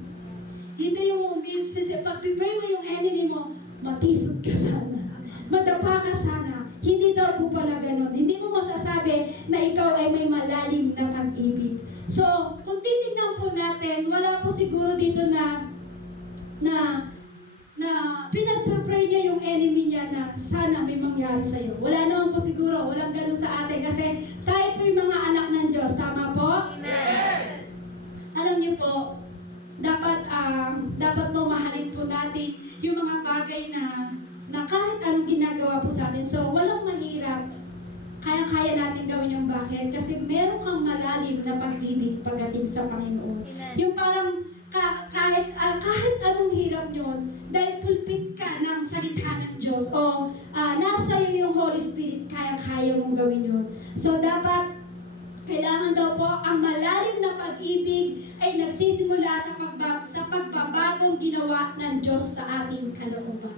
Hindi yung pag-pray mo yung enemy mo, matisod ka sana. Madapa ka sana. Hindi daw po pala ganun. Hindi mo masasabi na ikaw ay may malalim na pag-ibig. So, kung titignan po natin, wala po siguro dito na pinagpapray niya yung enemy niya na sana may mangyari sa'yo. Wala naman po siguro, walang ganun sa atin kasi tayo po yung mga anak ng Diyos. Tama po? Amen. Alam niyo po, dapat po mahalin po natin yung mga bagay na kahit anong ginagawa po sa atin. So, walang mahirap. Kaya-kaya natin gawin yung bakit. Kasi meron kang malalim na pag-ibig pagdating sa Panginoon. Amen. Yung parang kahit anong hirap nyon, dahil pulpit ka ng salita ng Diyos o nasa iyo yung Holy Spirit, kaya-kaya mong gawin yun. So, dapat kailangan daw po ang malalim na pag-ibig ay nagsisimula sa pagbabagong ginawa ng Diyos sa ating kalooban.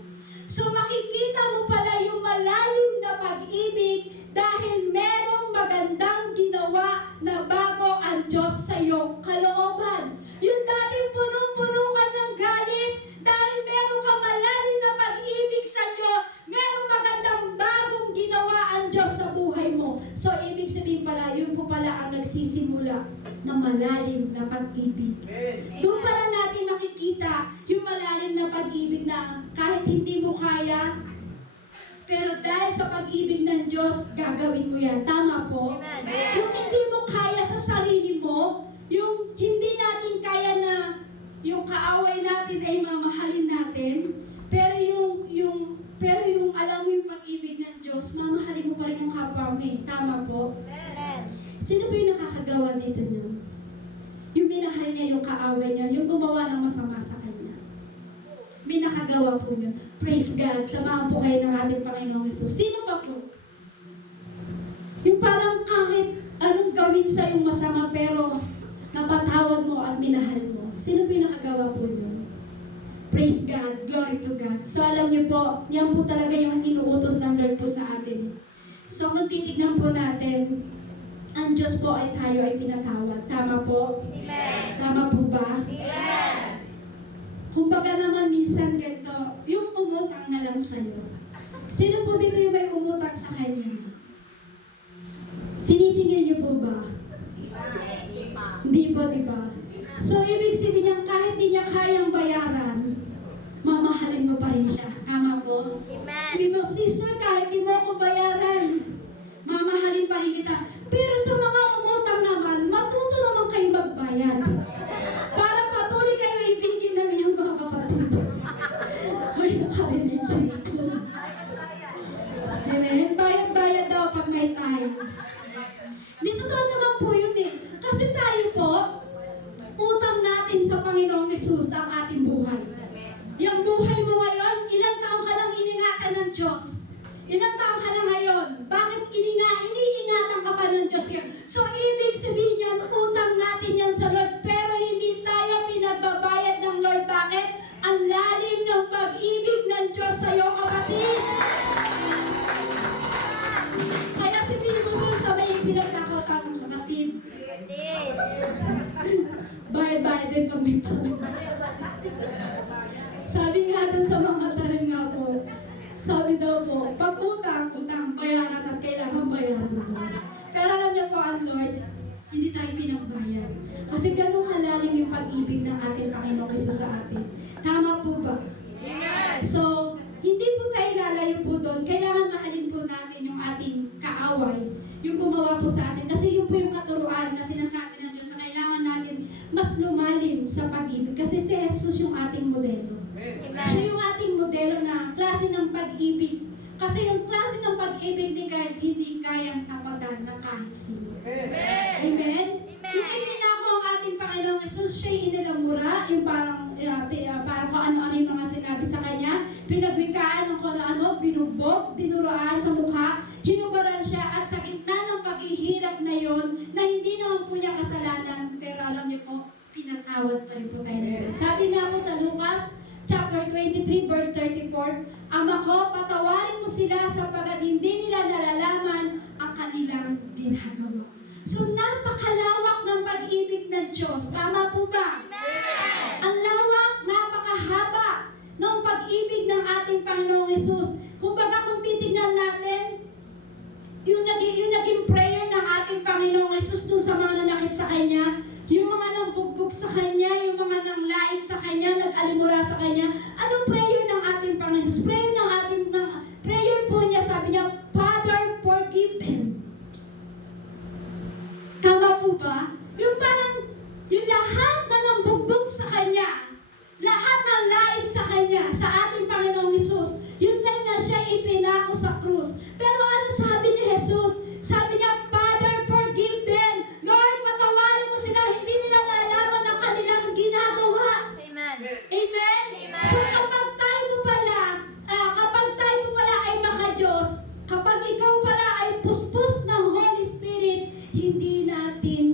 So makikita mo pala yung malalim na pag-ibig dahil merong magandang ginawa na bago ang Diyos sa iyong kalooban. Yung dating punong-puno ka ng galit dahil meron kang malalim na pag-ibig sa Diyos, merong magandang bagong ginawa ang Diyos sa buhay mo. So ibig sabihin pala, yun po pala ang nagsisimula na malalim na pag-ibig. Doon pala natin makikita yung malalim na pag-ibig na kahit hindi mo kaya, pero dahil sa pag-ibig ng Diyos, gagawin mo yan. Tama po? Amen. Yung hindi mo kaya sa sarili mo, yung hindi natin kaya na yung kaaway natin ay mamahalin natin, pero yung alam mo yung pag-ibig ng Diyos, mamahalin mo pa rin yung kapwa mo eh. Tama po? Amen. Sino ba yung nakakagawa dito niya? Yung minahal niya yung kaaway niya, yung gumawa ng masama sa kanya. May nakagawa po niya. Praise God. Samahan po kayo ng ating Panginoong Hesus. Sino pa po? Yung parang kahit anong gawin sa yung masama pero napatawad mo at minahal mo. Sino po yung nakagawa po niyo? Praise God. Glory to God. So alam niyo po, yan po talaga yung inuutos ng Lord po sa atin. So kung titignan po natin, ang Diyos po ay tayo ay pinatawad. Tama po? Amen. Tama po ba? Amen. Kumbaga naman minsan ganito, yung umutang na lang sa'yo. Sino po dito yung may umutang sa kanya? Sinisingil niyo po ba? Hindi po, di ba? So, ibig sabihin niya, kahit di niya kayang bayaran, mamahalin mo pa rin siya. Tama po? Amen. Sabi mo, sister, kahit di mo ako bayaran, mamahalin pa rin kita. Pero sa mga umutang naman, matuto naman kayo magbayad. Para patuloy kayo ibigin ng iyong mga kapatid. Uy, nakarinig sa ito. Amen? Bayad-bayad daw pag may time. Di totoo naman po yun eh. Kasi tayo po, utang natin sa Panginoong Hesus ang ating buhay. Yung buhay mo ngayon, ilang taon ka lang iningatan ng Diyos? Ilang taon ka na ngayon? Bakit iniingatan ka pa ng Diyos yun? So, ibig sabihin yan, utang natin yan sa Lord, pero hindi tayo pinagbabayad ng Lord. Bakit? Ang lalim ng pag-ibig ng Diyos sa iyo, kapatid. Kaya sabihin mo dun sa may pinagkakautang, kapatid, bayad-bayad din pag may talim. Sabi nga dun sa mga talim nga po, sabi daw po, pag utang, bayaran at kailangan bayaran mo. Pero alam niyo po ang Lord, hindi tayo pinagbayad. Kasi ganun kalalim yung pag-ibig ng ating Panginoong Hesus sa atin. Tama po ba? So, hindi po tayo lalayo po doon. Kailangan mahalin po natin yung ating kaaway, yung gumawa po sa atin. Kasi yun po yung katuruan na sinasabi ng Diyos na kailangan natin mas lumalim sa pag-ibig. Kasi si Jesus yung ating modelo. Siya yung ating modelo na klase ng pag-ibig. Kasi yung klase ng pag-ibig ni Christ hindi kayang tapatan ng kahit sino. Amen? Yung ininako ang ating Panginoong Hesus, siya'y inilamura, yung parang kung ano-ano yung mga sinabi sa kanya, pinagwikaan ng kung ano-ano, binugbog, dinuraan sa mukha, hinubaran siya, at sa gitna ng paghihirap na yon, na hindi naman po niya kasalanan, pero alam niyo po, pinatawad pa rin po tayo ng Diyos. Sabi nga po sa Lucas, chapter 23, verse 34, Ama ko, patawarin mo sila sapagkat hindi nila nalalaman ang kanilang ginagawa. So, napakalawak ng pag-ibig ng Diyos. Tama po ba? Ang lawak, napakahaba ng pag-ibig ng ating Panginoong Hesus. Kumbaga kung titignan natin, yung naging prayer ng ating Panginoong Hesus dun sa mga nanakit sa Kanya, yung mga nangbugbog sa Kanya, yung mga nanglait sa Kanya, nag-alimura sa Kanya, anong prayer ng ating Panginoon Hesus? Prayer po niya, sabi niya, Father, forgive them. Tama po ba? Yung parang, yung lahat na nangbugbog sa Kanya, lahat ng lait sa Kanya, sa ating Panginoong Hesus, yung time na siya ipinako sa krus. Pero ano sabi ni Jesus? Sabi niya, Father, forgive them. Lord, patawarin mo sila, hindi nila nalaman ang kanilang ginagawa. Amen. Amen? Amen. So kapag tayo po pala ay maka-Diyos, kapag ikaw pala ay puspos ng Holy Spirit, hindi natin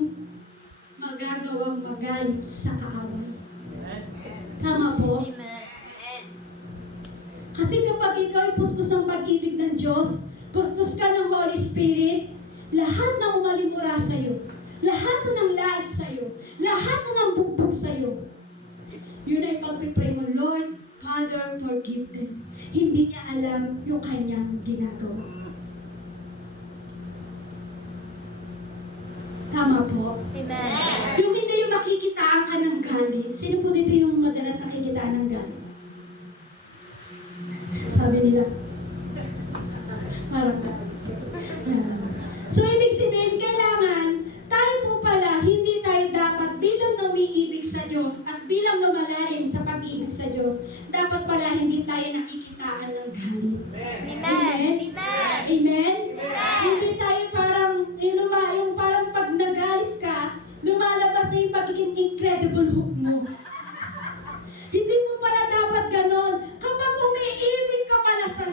magagawang magalit sa kaaway. Tama po? Amen. Kasi kapag ikaw ay puspos ng pag-ibig ng Diyos, puspos ka ng Holy Spirit, lahat na umalimura sa'yo, lahat na ng lait sa'yo, lahat na ng bugbog sa'yo, yun ay pagpipray mo, Lord, Father, forgive them. Hindi niya alam yung kanyang ginagawa. Tama po? Amen. Yung hindi yung makikitaan ka ng galit. Sino po dito yung madalas nakikitaan ng galit? Sabi nila. Parang so, ibig sabihin, kailangan tayo po pala, hindi tayo dapat bilang umiibig sa Diyos at bilang lumalalim sa pag-ibig sa Diyos, dapat pala hindi tayo nakikitaan ng galit. Amen. Amen. Amen? Hindi tayo parang, yung parang pag nagalit ka, lumalabas na yung pagiging incredible hook mo. Hindi mo pala dapat ganon. Kapag umiibig ka pala sa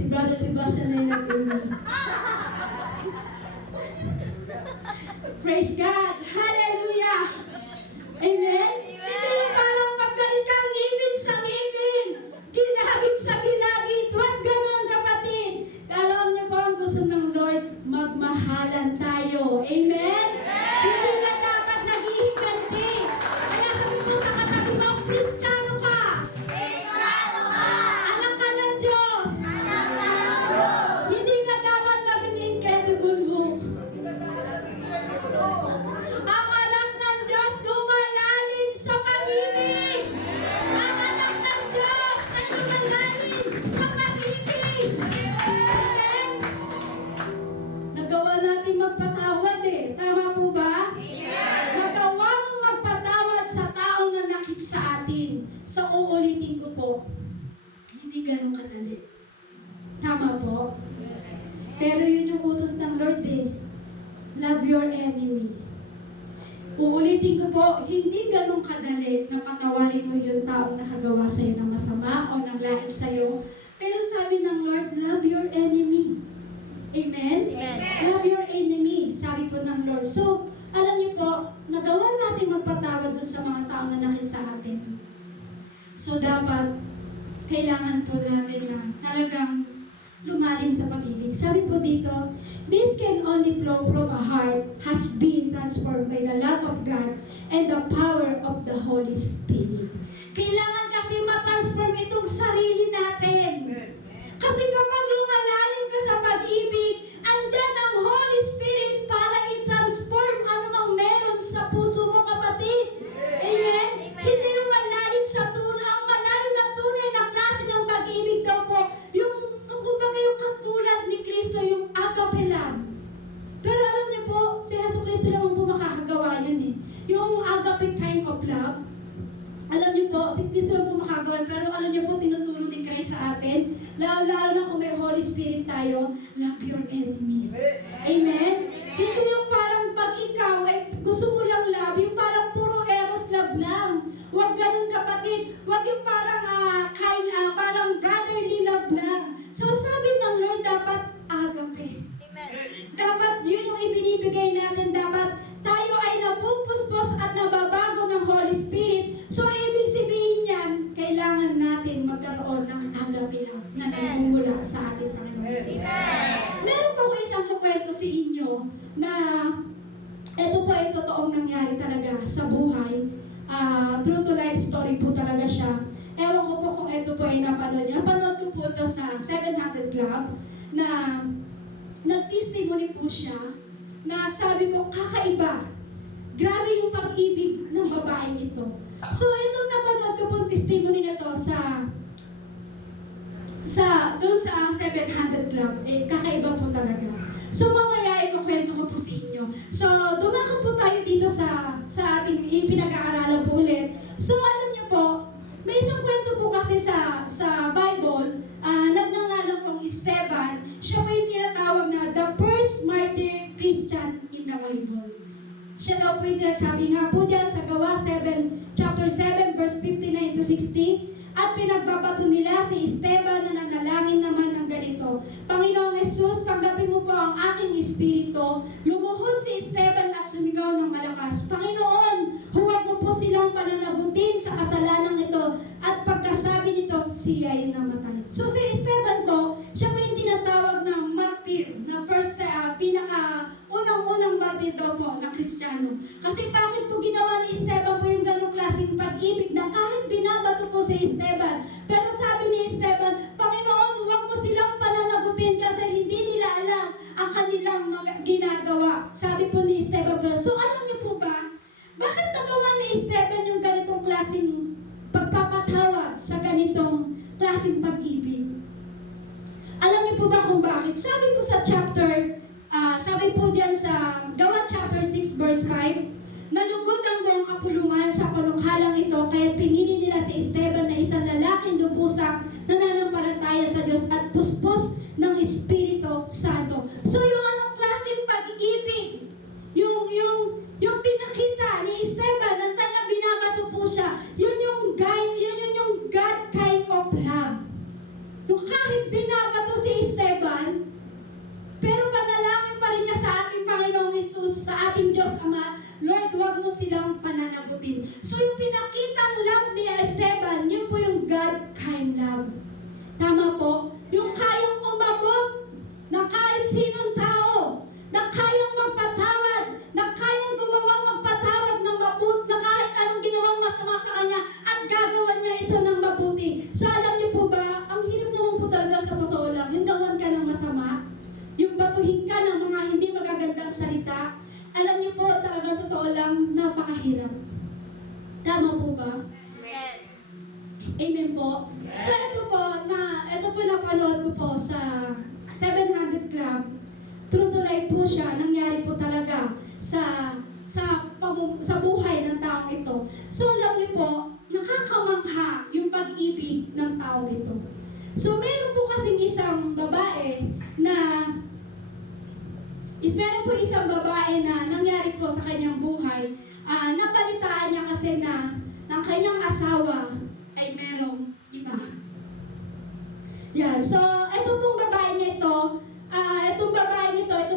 Si Brother Sebastian na yung nag-amen. Praise God! Hallelujah! Amen? Hindi yung parang paggalit kang ngipin sa ngipin, gilagid sa gilagid, huwag ganon kapatid. Alam niyo po ang gusto ng Lord, magmahalan tayo. Amen? Hindi na dapat nag-iiganti. Kaya sabi po sa katabi mo, Kristiyano ka. Kristiyano ka! Anak ka ng Diyos. Anak ka ng Diyos! Hindi ka dapat maging incredible Hulk. Ang anak ng Diyos lumalalim sa pag-ibig. Ang anak ng Diyos ay lumalalim sa pag-ibig. Amen? Nagawa natin magpatawad eh. Tama po ba? Nagawa mo magpatawad sa taong nanakit sa atin. So uulitin ko po, hindi ganun kadali. Tama po? Pero yun yung utos ng Lord eh. Love your enemy. Uulitin ko po, hindi ganun kadali na patawarin mo yung taong nakagawa sa'yo ng masama o ng lait sa'yo. Pero sabi ng Lord, love your enemy. Amen? Amen. Love your enemy, sabi po ng Lord. So, alam niyo po, nagawa natin magpatawad dun sa mga taong nanakit sa atin. So, dapat, kailangan po natin na talagang lumalim sa pag-ibig. Sabi po dito, this can only flow from a heart has been transformed by the love of God and the power of the Holy Spirit. Kailangan kasi matransform itong sarili natin. Kasi kapag lumalalim ka sa pag-ibig, andyan ang Holy Spirit para i-transform anumang meron sa puso mo, kapatid. Amen? Hindi yung malalim sa tunay, ang malalim na tunay na klase ng pag-ibig daw po, yung kumbaga yung katulad ni Kristo, yung agape love. Pero alam niyo po, si Yesu Kristo naman po makakagawa yun eh. Yung agape kind of love, alam niyo po, si Kristo lang po makagawa, pero alam niyo po, tinuturo ni Christ sa atin, lalo na kung may Holy Spirit tayo, love your enemy. Amen? Hindi yung parang pag ikaw, gusto mo lang love, yung parang puro eros love lang. Huwag ganun kapatid, huwag yung parang parang brotherly love lang. So sabi ng Lord, dapat agape. Dapat yun yung ibinibigay natin, dapat tayo ay napupuspos at nababago ng Holy Spirit. So, ibig sabihin yan, kailangan natin magkaroon ng agape lang na nagmumula sa ating Panginoon Jesus. Meron po ko isang kukwento sa inyo na ito po ay totoong nangyari talaga sa buhay. True to life story po talaga siya. Ewan ko po kung ito po ay napanood niya. Napanood ko po ito sa 700 Club na nag-testimony po siya na sabi ko, kakaiba. Grabe yung pag-ibig ng babaeng ito. So, itong napanood ko pong testimony na to doon sa 700 Club, kakaiba po talaga. So, mamaya ikukwento ko po sa inyo. So, dumakot po tayo dito sa ating pinag-aaralan po ulit. So, alam niyo po, may isang kwento po kasi sa Bible, nagngangalan pong Esteban, siya po yung tinatawag na the first martyr Christian in the Bible. Siya daw po yung sabi nga po dyan sa Gawa 7, chapter 7, verse 59 to 60, at pinagbabato nila si Esteban na nanalangin naman ng ganito, Panginoong Jesus, tanggapin mo po ang aking espiritu. Lumuhod si Esteban at sumigaw ng malakas, Panginoon, huwag mo po silang pananagutin sa kasalanang ito, at pagkasabi nito, siya ay namatay. So si Esteban po, siya po yung tinatawag na martyr, na first, unang martyr daw po na Kristiyano. Kasi bakit po ginawa ni Esteban po yung ganong klaseng pag-ibig na kahit binabato po si Esteban, pero sabi ni Esteban, Panginoon, huwag mo silang pananagutin kasi hindi nila alam ang kanilang ginagawa. Sabi po ni Esteban. So alam niyo po ba, bakit nagawa ni Esteban yung ganitong klaseng pagpapatawad sa ganitong klaseng pag-ibig? Alam niyo po ba kung bakit? Sabi po sa sabi po diyan sa Gawa chapter 6 verse 5, nalugod ang buong kapulungan sa panunghalang ito, kaya pinili nila si Esteban na isang lalaking lubusang nananampalataya sa Diyos at puspos ng Espiritu Santo. So yung anong klaseng pag-ibig, yung pinakita ni Esteban, nang tanga binabato po siya, yun yung God kind of love. Yung kahit binabato si Panginoong Hesus, sa ating Diyos Ama, Lord, huwag mo silang pananagutin. So yung pinakitang love ni Esteban, yun po yung God kind love. Tama po? Yung kayang umabot na kahit sinong tao, na kayang magpatawad, na kayang gumawang magpatawad ng mabuti, na kahit anong ginawang masama sa kanya, at gagawa niya ito ng mabuti. So alam niyo po ba, ang hirap naman po talaga sa totoo lang, yung gawan ka ng masama, yung batuhin ka ng mga hindi magagandang salita, alam niyo po talaga totoo lang, napakahirap. Tama po ba? Amen po. So ito po napanood ko po sa 700 Club. True to life po siya, nangyari po talaga sa buhay ng taong ito. So alam niyo po, nakakamangha yung pag-ibig ng taong ito. So meron po kasing isang babae na nangyari po sa kanyang buhay. Napalitaan niya kasi na ng kanyang asawa ay merong iba. Yan. So, itong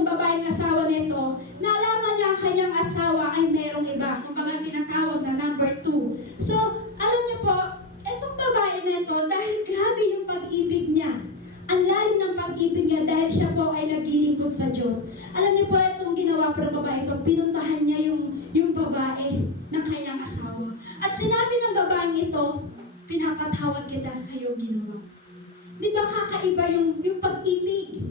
babaeng asawa nito, nalaman niya ang kanyang asawa ay merong iba. Kumbaga tinatawag na number 2. So, alam niyo po, itong babae nito, dahil grabe yung pag-ibig niya, ang lalim ng pag-ibig niya dahil siya po ay naglilingkod sa Diyos. Alam niyo po, itong ginawa po ng babae ito, pinuntahan niya yung babae ng kanyang asawa. At sinabi ng babaeng ito, pinapatawad kita sa iyong ginawa. Di ba kakaiba yung pag-ibig?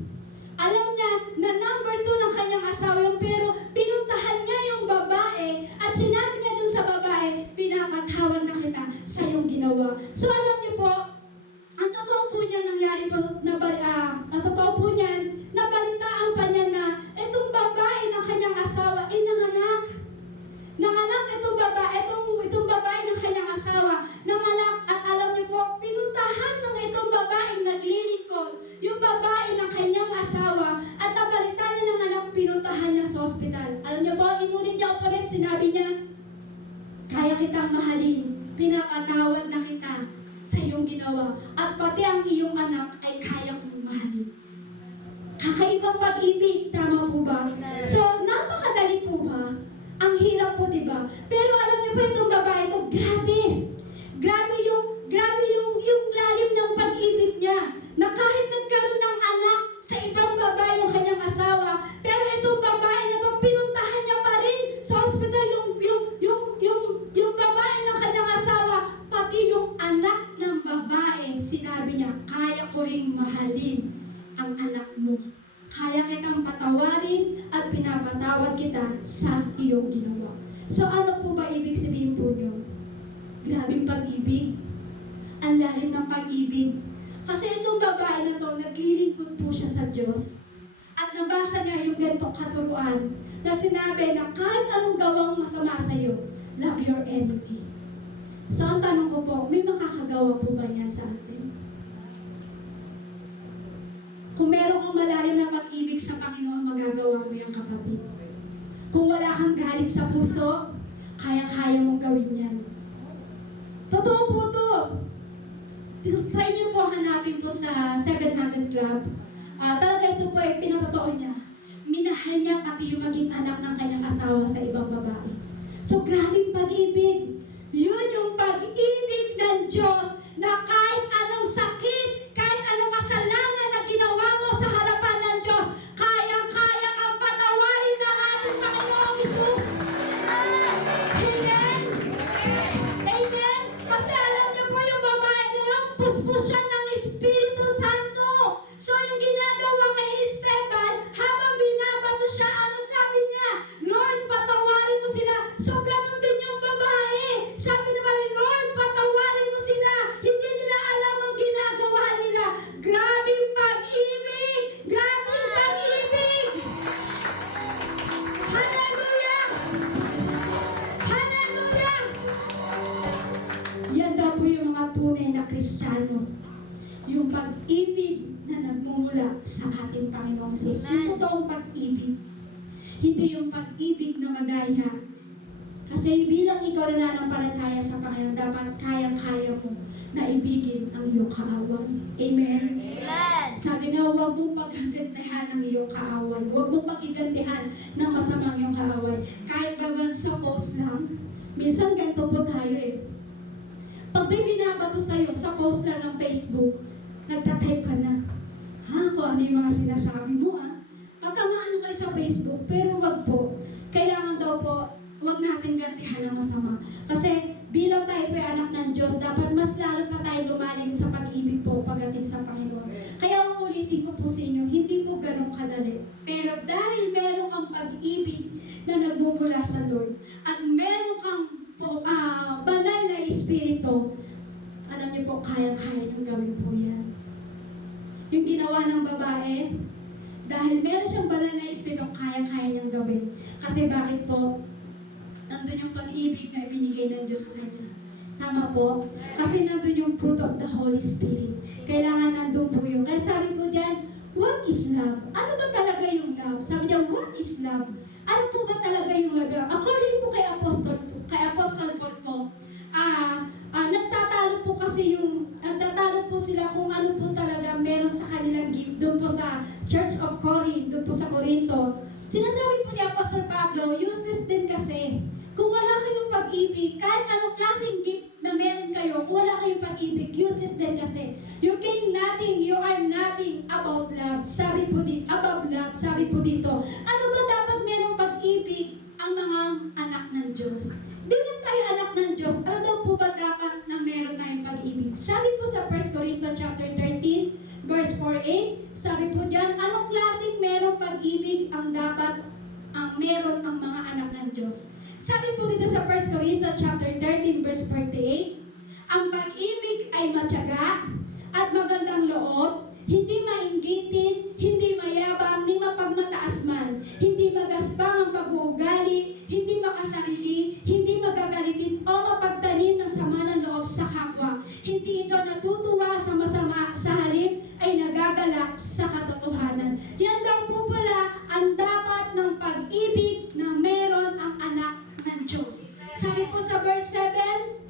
Alam niya na number 2 ng kanyang asawa yung pero pinuntahan niya yung babae at sinabi niya dun sa babae, pinapatawad na kita sa iyong ginawa. So alam niyo po, ang totoo po niya nangyari po, nabalitaan pa niya na itong babae ng kanyang asawa ay nanganak. Nanganak itong babae ng kanyang asawa, nanganak at alam niyo po, pinuntahan ng itong babaeng naglilingkod, yung babae ng kanyang asawa at nabalitaan niya ng anak, pinuntahan niya sa ospital. Alam niyo po, inulit niya pa rin, sinabi niya, kaya kitang mahalin, pinapatawad na kita sa iyong ginawa at pati ang iyong anak ay kaya kong mahalin. Kakaibang pag-ibig, tama po ba? So, napakadali po ba? Ang hirap po, di ba? Pero alam niyo po itong babae ito, grabe yung lalim ng pag-ibig niya na kahit nagkaroon ng anak sa ibang babae yung kanyang asawa, pero itong babae na ito, pinuntahan niya pa rin sa ospital yung babae ng kanyang asawa, pati yung anak ng babae, sinabi niya, kaya ko ring mahalin ang anak mo. Kaya kitang patawarin at pinapatawad kita sa iyong ginawa. So ano po ba ibig sabihin po niyo? Grabing pag-ibig. Ang lalim ng pag-ibig. Kasi itong babae na to, naglilingkod po siya sa Diyos. At nabasa niya yung ganitong katuruan na sinabi na kahit anong gawang masama sa iyo, love your enemy. So ang tanong ko po, may makakagawa po ba yan sa atin? Kung meron kang malalim na pag-ibig sa Panginoon, magagawa mo yung kapatid. Kung wala kang galit sa puso, kaya-kaya mong gawin yan. Totoo po to. Try niyo po hanapin po sa 700 Club. Talaga ito po ay pinatotoo niya. Minahal niya pati yung maging anak ng kanyang asawa sa ibang babae. So grabing pag-ibig. Yun yung pag-ibig ng Diyos na kahit anong sakit, kahit anong kasalanan na ginawa mo sa harapan ng Diyos, kayang-kaya kang patawarin ng ating Panginoong Hesus. Amen? Amen? Kasi alam niyo po yung babae na yun, puspos siya ng Espiritu Santo. So yung ginagawa kay Esteban, habang binabato siya, ano sabi niya? Lord, patawarin mo sila. So ganun din yung babae. Sabi naman, Lord, patawarin mo sila. Hindi nila alam ang ginagawa nila. Grabing pag-ibig! Grabing pag-ibig! Hallelujah! Hallelujah! Yan daw po yung mga tunay na Kristiyano. Yung pag-ibig na nagmumula sa ating Panginoong Hesus. Yung totoong pag-ibig. Hindi yung pag-ibig na madaya. Kasi bilang ikaw na nananampalataya sa Panginoon, dapat kayang-kaya mo na ibigin ang iyong kaaway. Amen? Amen. Sabi na, huwag mong paggantihan ng iyong kaaway. Huwag mong paggantihan ng masamang iyong kaaway. Kahit ba man sa post lang, minsan ganito po tayo eh. Pag may binabato sa'yo sa post lang ng Facebook, nagtatype ka na. Ha? Kung ano yung mga sinasabi mo ha? Pagkamaan kayo sa Facebook, pero wag po. Kailangan daw po, wag natin gantihan ng masama. Kasi bilang tayo po ay anak ng Diyos, dapat mas lalo pa tayo lumalim sa pag-ibig po pagdating sa Panginoon. Kaya uulitin ko po sa inyo, hindi po ganun kadali. Pero dahil meron kang pag-ibig na nagmumula sa Lord, at meron kang banal na Espiritu, alam niyo po, kaya-kaya niyong gawin po yan. Yung ginawa ng babae, dahil meron siyang banal na Espiritu, kaya-kaya niyang gawin. Kasi bakit po? Nandun yung pag-ibig na ibinigay ng Diyos sa kanya. Tama po? Kasi nandun yung fruit of the Holy Spirit. Kailangan nandun po yun. Kaya sabi po dyan, what is love? Ano ba talaga yung love? Sabi niya, what is love? Ano po ba talaga yung love? According po kay Apostle Paul po, nagtatalo po sila kung ano po talaga meron sa kanilang gift doon po sa Church of Corinth, doon po sa Corinto. Sinasabi po ni Apostle Pablo, useless din kasi. Kung wala kayong pag-ibig, kahit anong klaseng gift na meron kayo, kung wala kayong pag-ibig, useless din kasi. You gain nothing, you are nothing about love. Sabi po dito, above love, sabi po dito. Ano ba dapat merong pag-ibig ang mga anak ng Diyos? Di lang tayo anak ng Diyos, ano daw po ba dapat na meron tayong pag-ibig? Sabi po sa 1 Corinthians chapter 13, verse 4-8, sabi po dyan, anong klaseng merong pag-ibig ang dapat ang meron ang mga anak ng Diyos? Sabi po dito sa 1 Corinthians chapter 13 verse 48, ang pag-ibig ay matyaga at magandang loob, hindi mainggitin, hindi mayabang, ni mapagmataas man, hindi magaspang ang pag-uugali, hindi makasarili, hindi magagalitin o mapagtanim ng sama ng loob sa kapwa. Hindi ito natutuwa sa masama, sa halip ay nagagalak sa katotohanan. Yan daw po pala ang dapat ng pag-ibig na meron ang anak ng Diyos. Sabi po sa verse 7,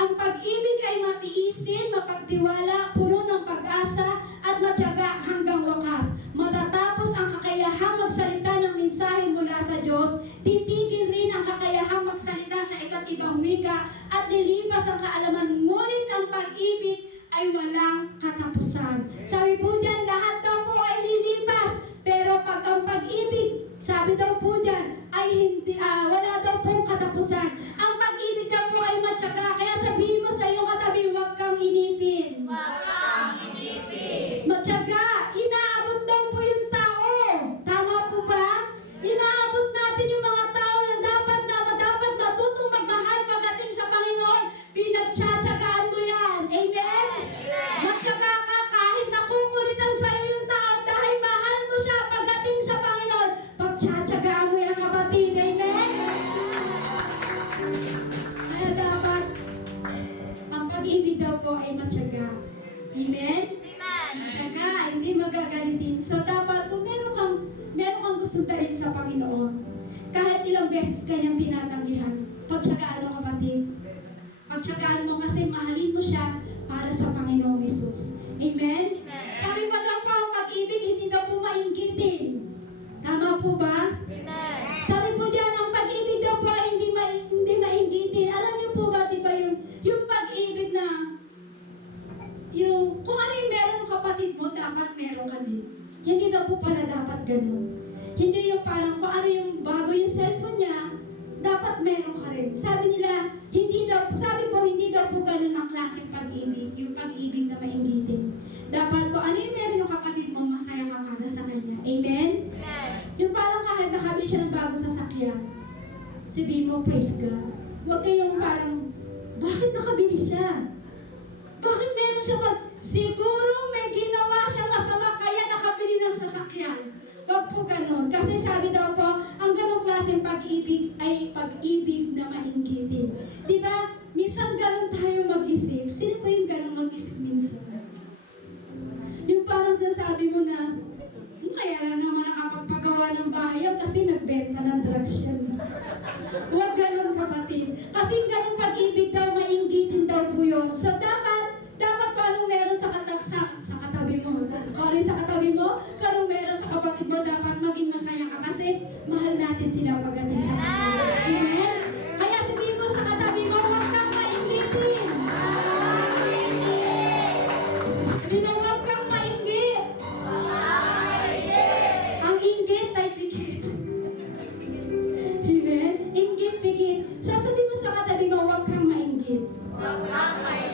ang pag-ibig ay matiisin, mapagtiwala, puno ng pag-asa, at matyaga hanggang wakas. Matatapos ang kakayahang magsalita ng mensahe mula sa Diyos, titigil rin ang kakayahang magsalita sa iba't ibang wika, at lilipas ang kaalaman. Ngunit ang pag-ibig ay walang katapusan. Sabi po dyan, lahat daw po ay lilipas, pero pag ang pag-ibig, sabi daw po dyan, ay hindi, wala daw pong katapusan. Ang pag-ibig daw po ay matyaga. Kaya sabihin mo sa iyong katabi, huwag kang inipin. Huwag kang inipin. Matyaga. Inaabot daw po yung tao. Tama po ba? Inaabot natin yung mga tao na dapat matutong magmahal pagdating sa Panginoon. Pinagtsatsagaan mo yan. Amen? Matyaga ka kahit nakukulitan sa iyo yung tao dahil mahal mo siya pagdating sa Panginoon. Pagtsatsagaan mo yan, kapatid. Amen? Kaya dapat ang pag-ibig daw po ay matyaga. Amen? Matyaga, hindi magagalitin. So dapat kung meron kang gustong dalhin sa Panginoon, kahit ilang beses kanyang tinatanggihan, pagtyagaan mo, kapatid. Pagtyagaan mo kasi mahalin mo siya para sa Panginoong Hesus. Amen? Sabi pa daw po, ang pag-ibig hindi daw po mainggitin. Tama po ba? Sabi po diyan, ang pag-ibig daw po ay hindi mainggitin. Alam niyo po ba, di ba yung pag-ibig na kung ano yung meron ng kapatid mo, dapat meron ka din. Hindi daw po pala dapat ganun. Hindi yung parang kung ano yung bago yung cellphone niya, dapat meron ka rin. Sabi po, hindi daw po ganun ang klaseng pag-ibig, yung pag-ibig na mainggitin. Dapat kung ano yung meron ng kapatid mo, masaya ka kada sa kanya. Amen? Yung parang kahit nakabili siya ng bagong sasakyan, sabihin mo, praise God. Huwag kayong parang, bakit nakabili siya? Bakit meron siya siguro may ginawa siya masama kaya nakabili ng sasakyan. Huwag po ganun. Kasi sabi daw po, ang ganong klaseng pag-ibig ay pag-ibig na mainggitin. Di ba? Minsan ganun tayo mag-isip. Sino pa yung ganun mag-isip minsan? Yung parang sinasabi mo na, kaya lang naman nakapagpagawa ng bahay yan kasi nagbenta ng drugs yan. Huwag ganun, kapatid. Kasi yung ganung pag-ibig daw, mainggitin daw po yun. So dapat kung anong meron sa katabi mo, Kung ano yung sa katabi mo, kung anong meron sa kapatid mo, dapat maging masaya ka kasi mahal natin sila pagdating sa Panginoon. Amen? Kaya sabihin mo sa katabi mo, huwag kang maingitin. Sabihin mo, huwag kang mainggit. Ang inggit ay pikit. Amen? Inggit, pikit. So sabihin mo sa katabi mo, huwag kang mainggit.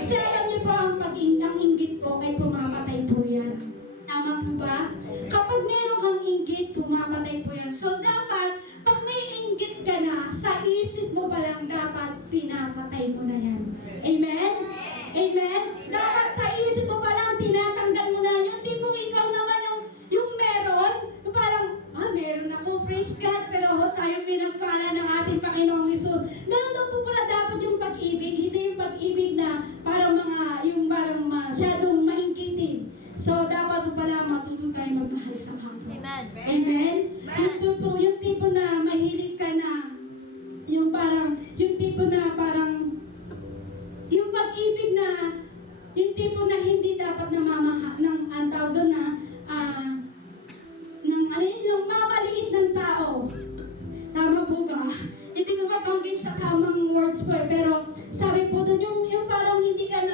Kasi alam niyo po, ang inggit po ay pumapatay po yan. Tama po ba? Kapag meron kang inggit, pumapatay po yan. So dapat, pag may inggit ka na, sa isip mo pa lang dapat pinapatay mo na yan. Amen? Amen? Dapat sa isip mo pa lang, tinatanggal mo na yan. Yung tipong ikaw naman yung meron, yung parang, meron ako, praise God, pero tayo pinagpala ng ating Panginoong Hesus. Ganun daw po pala dapat yung pag-ibig, hindi yung pag-ibig na parang masyadong maingkitin. So, dapat po pala matuto tayo magmahal sa kapwa. Amen. Amen? Yung tipo na mahilig ka na, yung yung pag-ibig na, yung tipo na hindi dapat namamaha, ang tawag doon na, yung mamaliit ng tao. Tama po ba? Hindi ko mabanggit sa tamang words po pero sabi po doon, yung parang hindi ka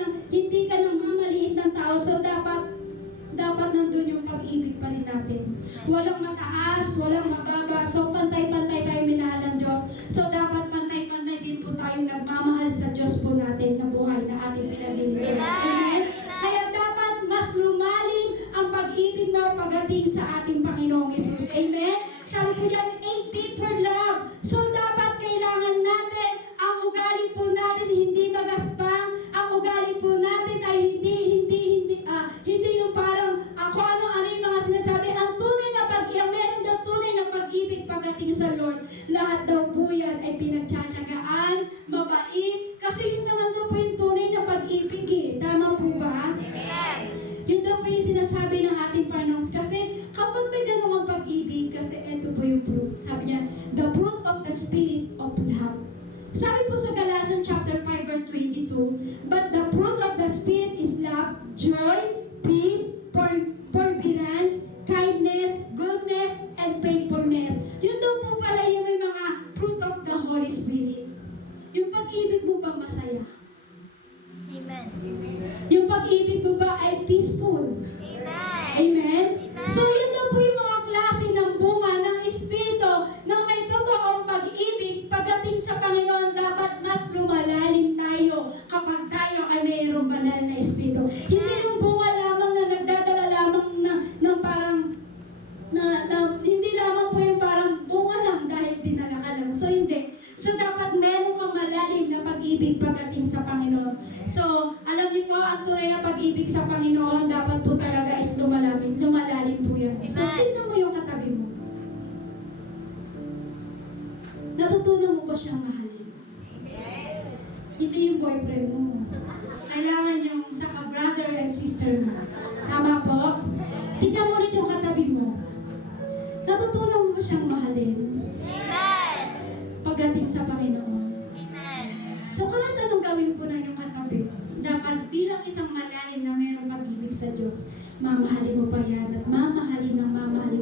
nang mamaliit ng tao, so dapat nandun yung pag-ibig pa rin natin. Walang mataas, walang mababa, so pantay-pantay tayo minahal ng Diyos. So dapat pantay-pantay din po tayong nagmamahal sa Diyos po natin na buhay na ating pinag-ibig. Amen? Kaya dapat mas lumalim ang pag-ibig mo pagdating sa ating Panginoong Hesus. Amen? Sabi po yan, a deeper love. So dapat kailangan natin ang ugali po natin hindi magaspang. Ang ugali po natin ay hindi yung parang kung ano yung mga sinasabi. Ang tunay na meron daw tunay na pag-ibig pagdating sa Lord. Lahat daw po yan ay pinagtsatsagaan, mabait. Kasi yun naman daw po yung tunay na pag-ibig eh. Tama po ba? Yun daw po yung sinasabi ng ating Panginoon. Kasi kapag may ganung pag-ibig, kasi ito po yung fruit. Sabi niya, the fruit of the Spirit of love. Sabi po sa Galatians chapter 5 verse 22, but the fruit of the Spirit is love, joy, peace, forbearance, kindness, goodness, and faithfulness. Yun daw po pala yung may mga fruit of the Holy Spirit. Yung pag-ibig mo ba masaya? Amen. Yung pag-ibig mo ba ay peaceful? Amen. Amen? So yun daw po yung mga klase ng bunga ng Espiritu na may totoong pag-ibig pagdating sa Panginoon. Dapat mas lumalalim tayo kapag tayo ay mayroong banal na Espiritu. Hindi yung bunga lamang na nagdadala lamang ng parang hindi lamang po yung parang bunga lang dahil dinala ka lang. So hindi. So dapat meron kang malalim na pag-ibig pagdating sa Panginoon. So alam niyo po, ang tunay na pag-ibig sa Panginoon dapat po talaga is lumalalim po yan. So tignan mo yung katabi mo. Natutunan mo ba siyang mahalin? Hindi yung boyfriend mo. Kailangan yung sa brother and sister mo. Tama po? Tignan mo rin yung katabi mo. Natutunan mo ba siyang mahalin? Amen. Pagdating sa Panginoon. Amen. So kahit anong gawin po na yung katabi, dapat bilang isang malalim na mayroong pag-ibig sa Diyos, mamahalin mo pa yan at mamahalin mo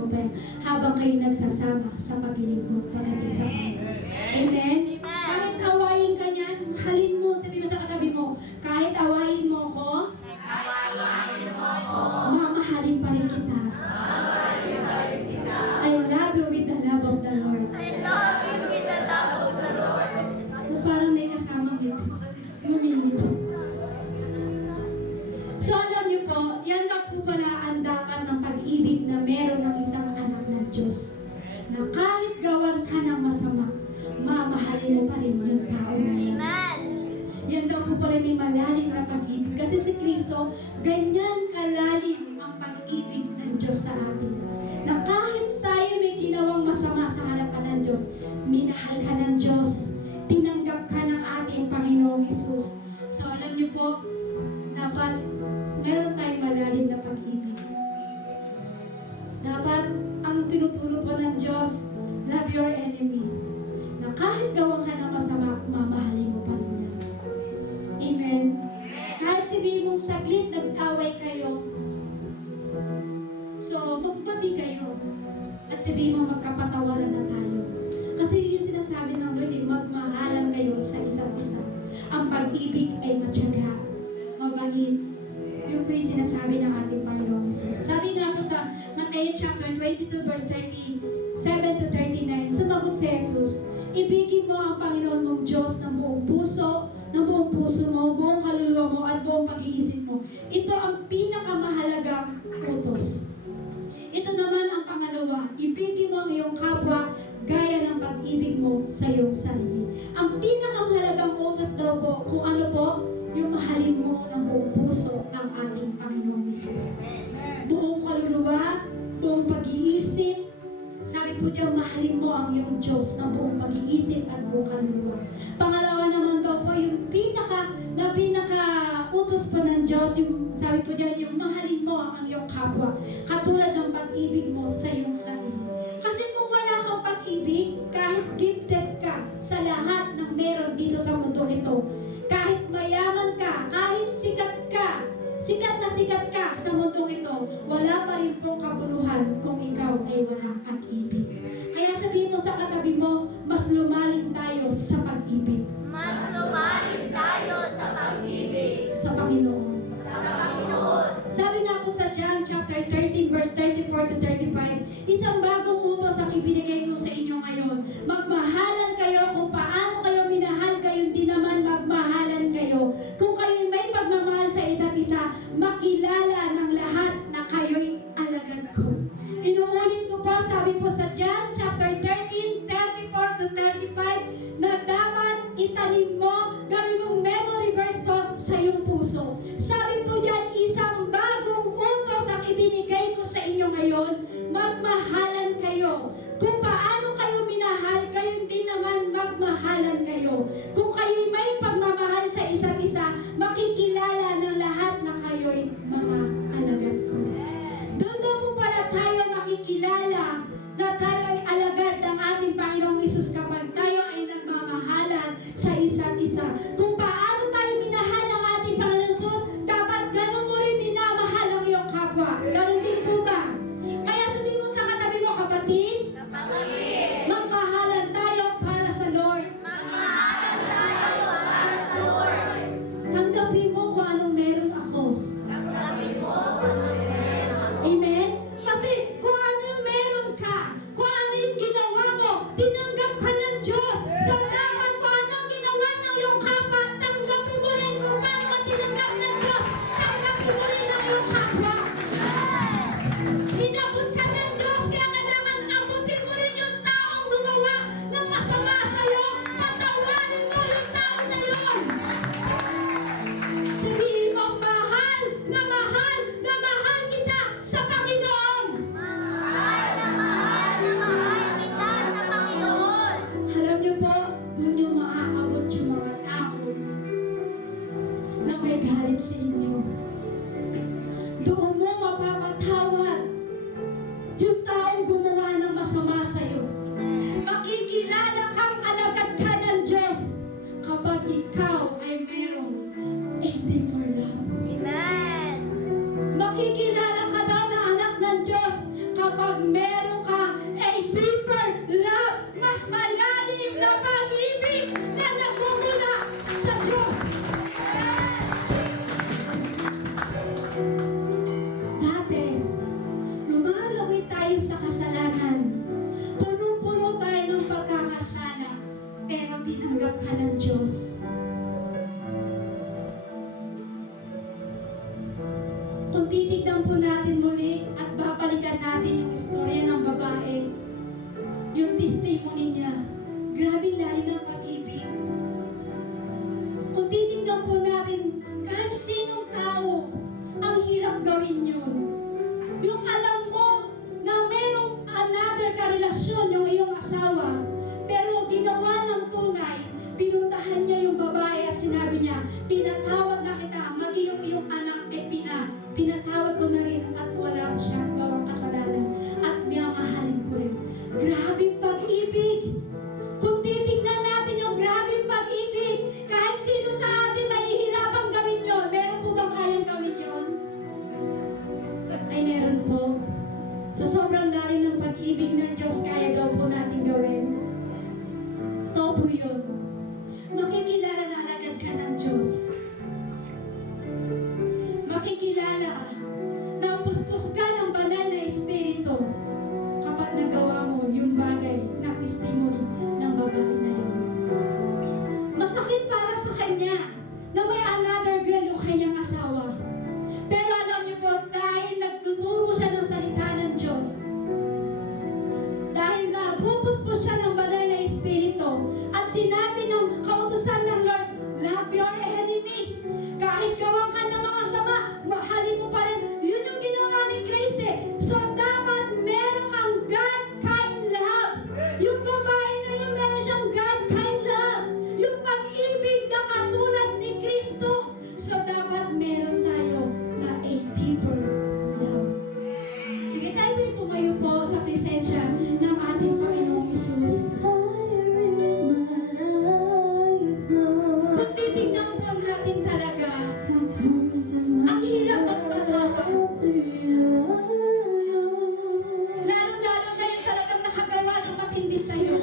pa yan habang kayo nagsasama sa paglilingkod pagdating sa Panginoon. Amen? Kahit awayin ka niyan, halin mo, sabi mo sa katabi mo, kahit awayin mo ko, mamahalin pa rin kita. I love you with the love of the Lord. I love you with the love of the Lord. Parang may kasama dito. Lumilip. So alam niyo po, yan daw po pala ang dapat ng pag-ibig na meron ng isang anak ng Diyos. Na kahit gawan ka ng masama, mamahalin mo pa rin yung tao na yan. Amen. Yan daw po pala may malalim na pag-ibig. Kasi si Kristo, ganyan kalalim ang pag-ibig ng Diyos sa atin. Na kahit tayo may ginawang masama sa harapan ng Diyos, minahal ka ng Diyos. Tinanggap ka ng ating Panginoong Hesus. So alam niyo po, dapat meron tayong malalim na pag-ibig. Dapat ang tinuturo po ng Diyos, love your enemy. Na kahit gawang ka ng masama, mamahalin mo pa rin yan. Amen. Kahit sabihin mong saglit nag-away kayo, magbabi kayo. At sabihin mo, magkapatawaran na tayo. Kasi yun yung sinasabi ng Lord, magmahalan kayo sa isa't isa. Ang pag-ibig ay matyaga, mabait. Yun po yung sinasabi ng ating Panginoong Jesus. Sabi nga po sa Matthew chapter 22 verse 37 to 39, sumagot si Jesus, ibigin mo ang Panginoon mong Diyos ng buong puso mo, buong kaluluwa mo, at buong pag-iisip mo. Ito ang pinakamahalagang utos. Ito naman ang pangalawa, ibigin mo ang iyong kapwa gaya ng pag-ibig mo sa iyong sarili. Ang pinakamahalagang utos daw po, kung ano po, yung mahalin mo ng buong puso ang ating Panginoong Hesus. Buong kaluluwa, buong pag-iisip, sabi po diyan, mahalin mo ang iyong Diyos ng buong pag-iisip at buong kaluluwa. Pangalawa naman daw po, yung pinaka-utos po ng Diyos, yung sabi po diyan, yung mahalin mo ang iyong kapwa, katulad ng pag-ibig mo sa iyong sarili. Kasi kung wala kang pag-ibig, kahit gifted ka sa lahat ng meron dito sa mundo ito, kahit mayaman ka, kahit sikat ka sa mundong ito, wala pa rin pong kabuluhan kung ikaw ay wala kang ibig. Kaya sabihin mo sa katabi mo, mas lumalim tayo sa pag-ibig. Mas lumalim tayo sa pag-ibig Sa Panginoon. sa Panginoon. Sabi nga po sa John chapter 13 verse 34 to 35, isang bagong utos ang ibinigay ko sa inyo ngayon. Magmahalan kayo kung paano kayo minahal, kayo din naman magmahalan kayo. Kung kayo may pagmamahal sa isa't isa, makilala ng lahat na kayo'y alagad ko. Inuulit ko po, sabi po sa John chapter 13, 34 to 35, na dapat itanim mo, gawin mong memory verse to sa iyong puso. Sabi po diyan, isang bagong utos ang ibinigay ko sa inyo ngayon, magmahalan kayo. Kung paano kayo minahal, kayo din naman magmahalan kayo. Kung kayo'y may pagmamahal sa isa't isa, makikilala ng lahat na kayo'y mga alagad ko. Doon daw po pala tayo makikilala na tayo ay alagad ng ating Panginoong Hesus kapag tayo ay nagmamahalan sa isa't isa. Kung paano tayo minahal ng ating Panginoong Hesus, dapat ganun mo rin minamahal ang iyong kapwa. Ganun din po ba? Kaya sabihin mo sa katabi mo, kapatid, Kapatid, magmahalan tayo para sa Lord. magmahalan tayo para sa Lord. Tanggapin mo kung anong meron ako. Tanggapin mo kung ano meron ako. Amen? Kasi kung ano yung meron ka, kung ano yung ginawa mo, tinanggap ka ng Diyos. So dapat kung ano ang ginawa ng iyong kapwa, tanggapin mo rin kung paano ka tinanggap ng Diyos. Tanggapin mo rin ang iyong kapwa. Inabot ka ng Diyos, kaya kailangan abutin mo rin yung taong gumawa ng masama sa'yo. Patawarin mo yung tao na yun. Sabihin mo, mahal na mahal na mahal kita sa Panginoon. Mahal na mahal na mahal kita sa Panginoon. Alam niyo po, doon yung maaabot yung mga tao na may galit sa inyo. Doon mo mapapatawad yung taong gumawa ng masama sa'yo. Makikilala kang alagad ka ng Diyos kapag ikaw ay merong a deeper love. Amen. Makikilala ka daw na anak ng Diyos kapag meron ka a deeper love, mas malalim na pag-ibig na nagmumula sa Diyos. Dati, lumalaway tayo sa kasalanan. Punong-puno tayo ng pagkakasala, pero tinanggap ka ng Diyos. Kung titignan po natin muli at babalikan natin yung istorya ng babae, yung testimony niya, grabing lalim ng pag-ibig. Kung titignan po natin, kahit sinong tao, ang hirap gawin yun. Yung alam mo na merong another karelasyon yung iyong asawa, pero ginawa ng tunay, pinuntahan niya yung babae at sinabi niya, pinatawad na kita, maging yung iyong anak pinatawad ko na rin at wala siyang gawang kasalanan at miyamahalin ko rin. Grabing pag-ibig! Kung titignan natin yung grabing pag-ibig, kahit sino sa atin mahihirapang gawin yun, meron po bang kayang gawin yun? Ay meron po. Sa sobrang lalim ng pag-ibig ng Diyos, kaya daw po natin gawin. Ito po yun. Makikilala na alagad ka ng Diyos. Makikilala na puspos ka ng banal na Espiritu kapag nagawa mo yung bagay na testimony ng babae na yun. Masakit para sa kanya na may another girl yung kanyang asawa. Pero alam niyo po, dahil nagtuturo siya ng salita ng Diyos, dahil na pupuspos siya ng banal na Espiritu, at sinabi ng kautusan ng Lord, love your enemy. Kahit gawa ka ng mga sama, mahalin mo pa rin. Yun yung ginawa ni Grace eh. So dapat meron kang God-kind love. Yung babae na yun, meron siyang God-kind love. Yung pag-ibig na katulad ni Kristo. So dapat meron tayo na a deeper love. Sige tayo po tumayo po sa presensya ng ating Panginoong Isus. Kung titignan po natin talaga, ang hirap magpatawad. Lalo-lalo na yung talagang nakagawa ng matindi sa'yo.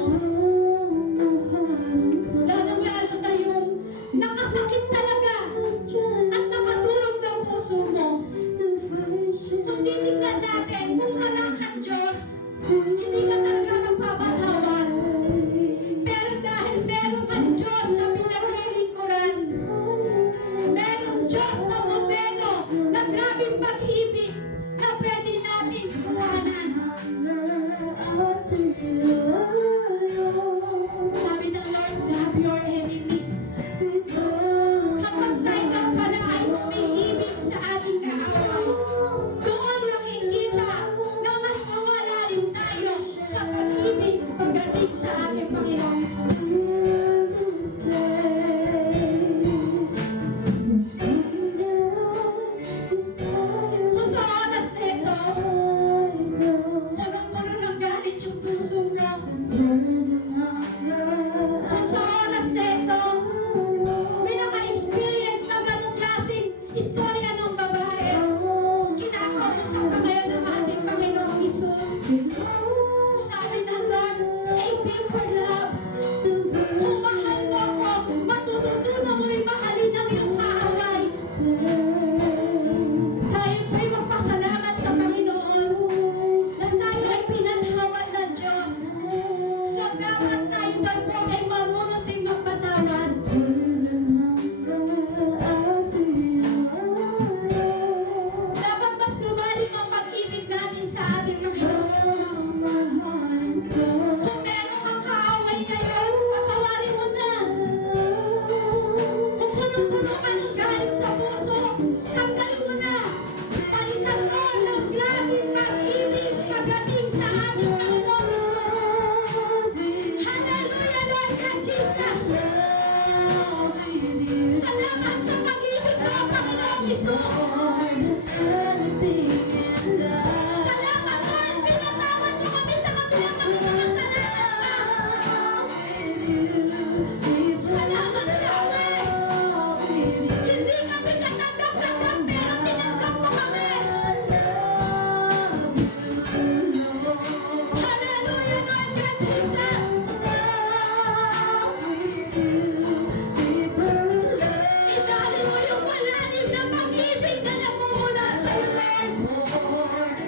Lalong-lalo na yung nakasakit talaga at nakadurog ng puso mo. Kung titignan natin, kung wala kang Diyos, hindi ka talaga magpapatawad. Pero dahil meron kang Diyos na pinaglilingkuran, meron Diyos na modelo na grabing pag-ibig na pwede natin kuhanan. Sabi ng Lord, love your enemy. Kapag tayo pala ay umiibig sa ating kaaway, doon nakikita na mas lumalalim tayo sa pag-ibig pagdating sa ating Panginoong Isus. Kung sa oras na ito, punong-puno ng galit yung puso mo. Kung sa oras na ito, may naka-experience na ganong klaseng istorya ng babae, kinakausap ka ngayon ng ating Panginoong Isus. Sabi ng Lord, a deeper love. Kung mahal mo ako, matututunan mo rin mahalin ang iyong kaaway. Tayo po'y magpasalamat sa Panginoon na tayo ay pinatawad ng Diyos. So dapat tayo daw po ay marunong din magpatawad. Dapat mas lumalim ang pag-ibig natin sa ating Panginoong Isus. Kung meron kang kaaway ngayon, patawarin mo siya. Kung punong-puno ka ng galit sa puso, tanggalin mo na. Palitan mo ng grabing pag-ibig pagdating sa ating Panginoong Isus. Hallelujah, Lord God Jesus. Salamat sa pag-ibig mo, Panginoong Isus. Salamat, Lord, pinatawad mo kami sa kabilang ng mga kasalanan pa. Salamat, Yahweh. Hindi kami katanggap-tanggap, pero tinanggap mo kami. Hallelujah, Lord God Jesus. Idali mo yung malalim na pag-ibig na namumula sa iyo, Lord.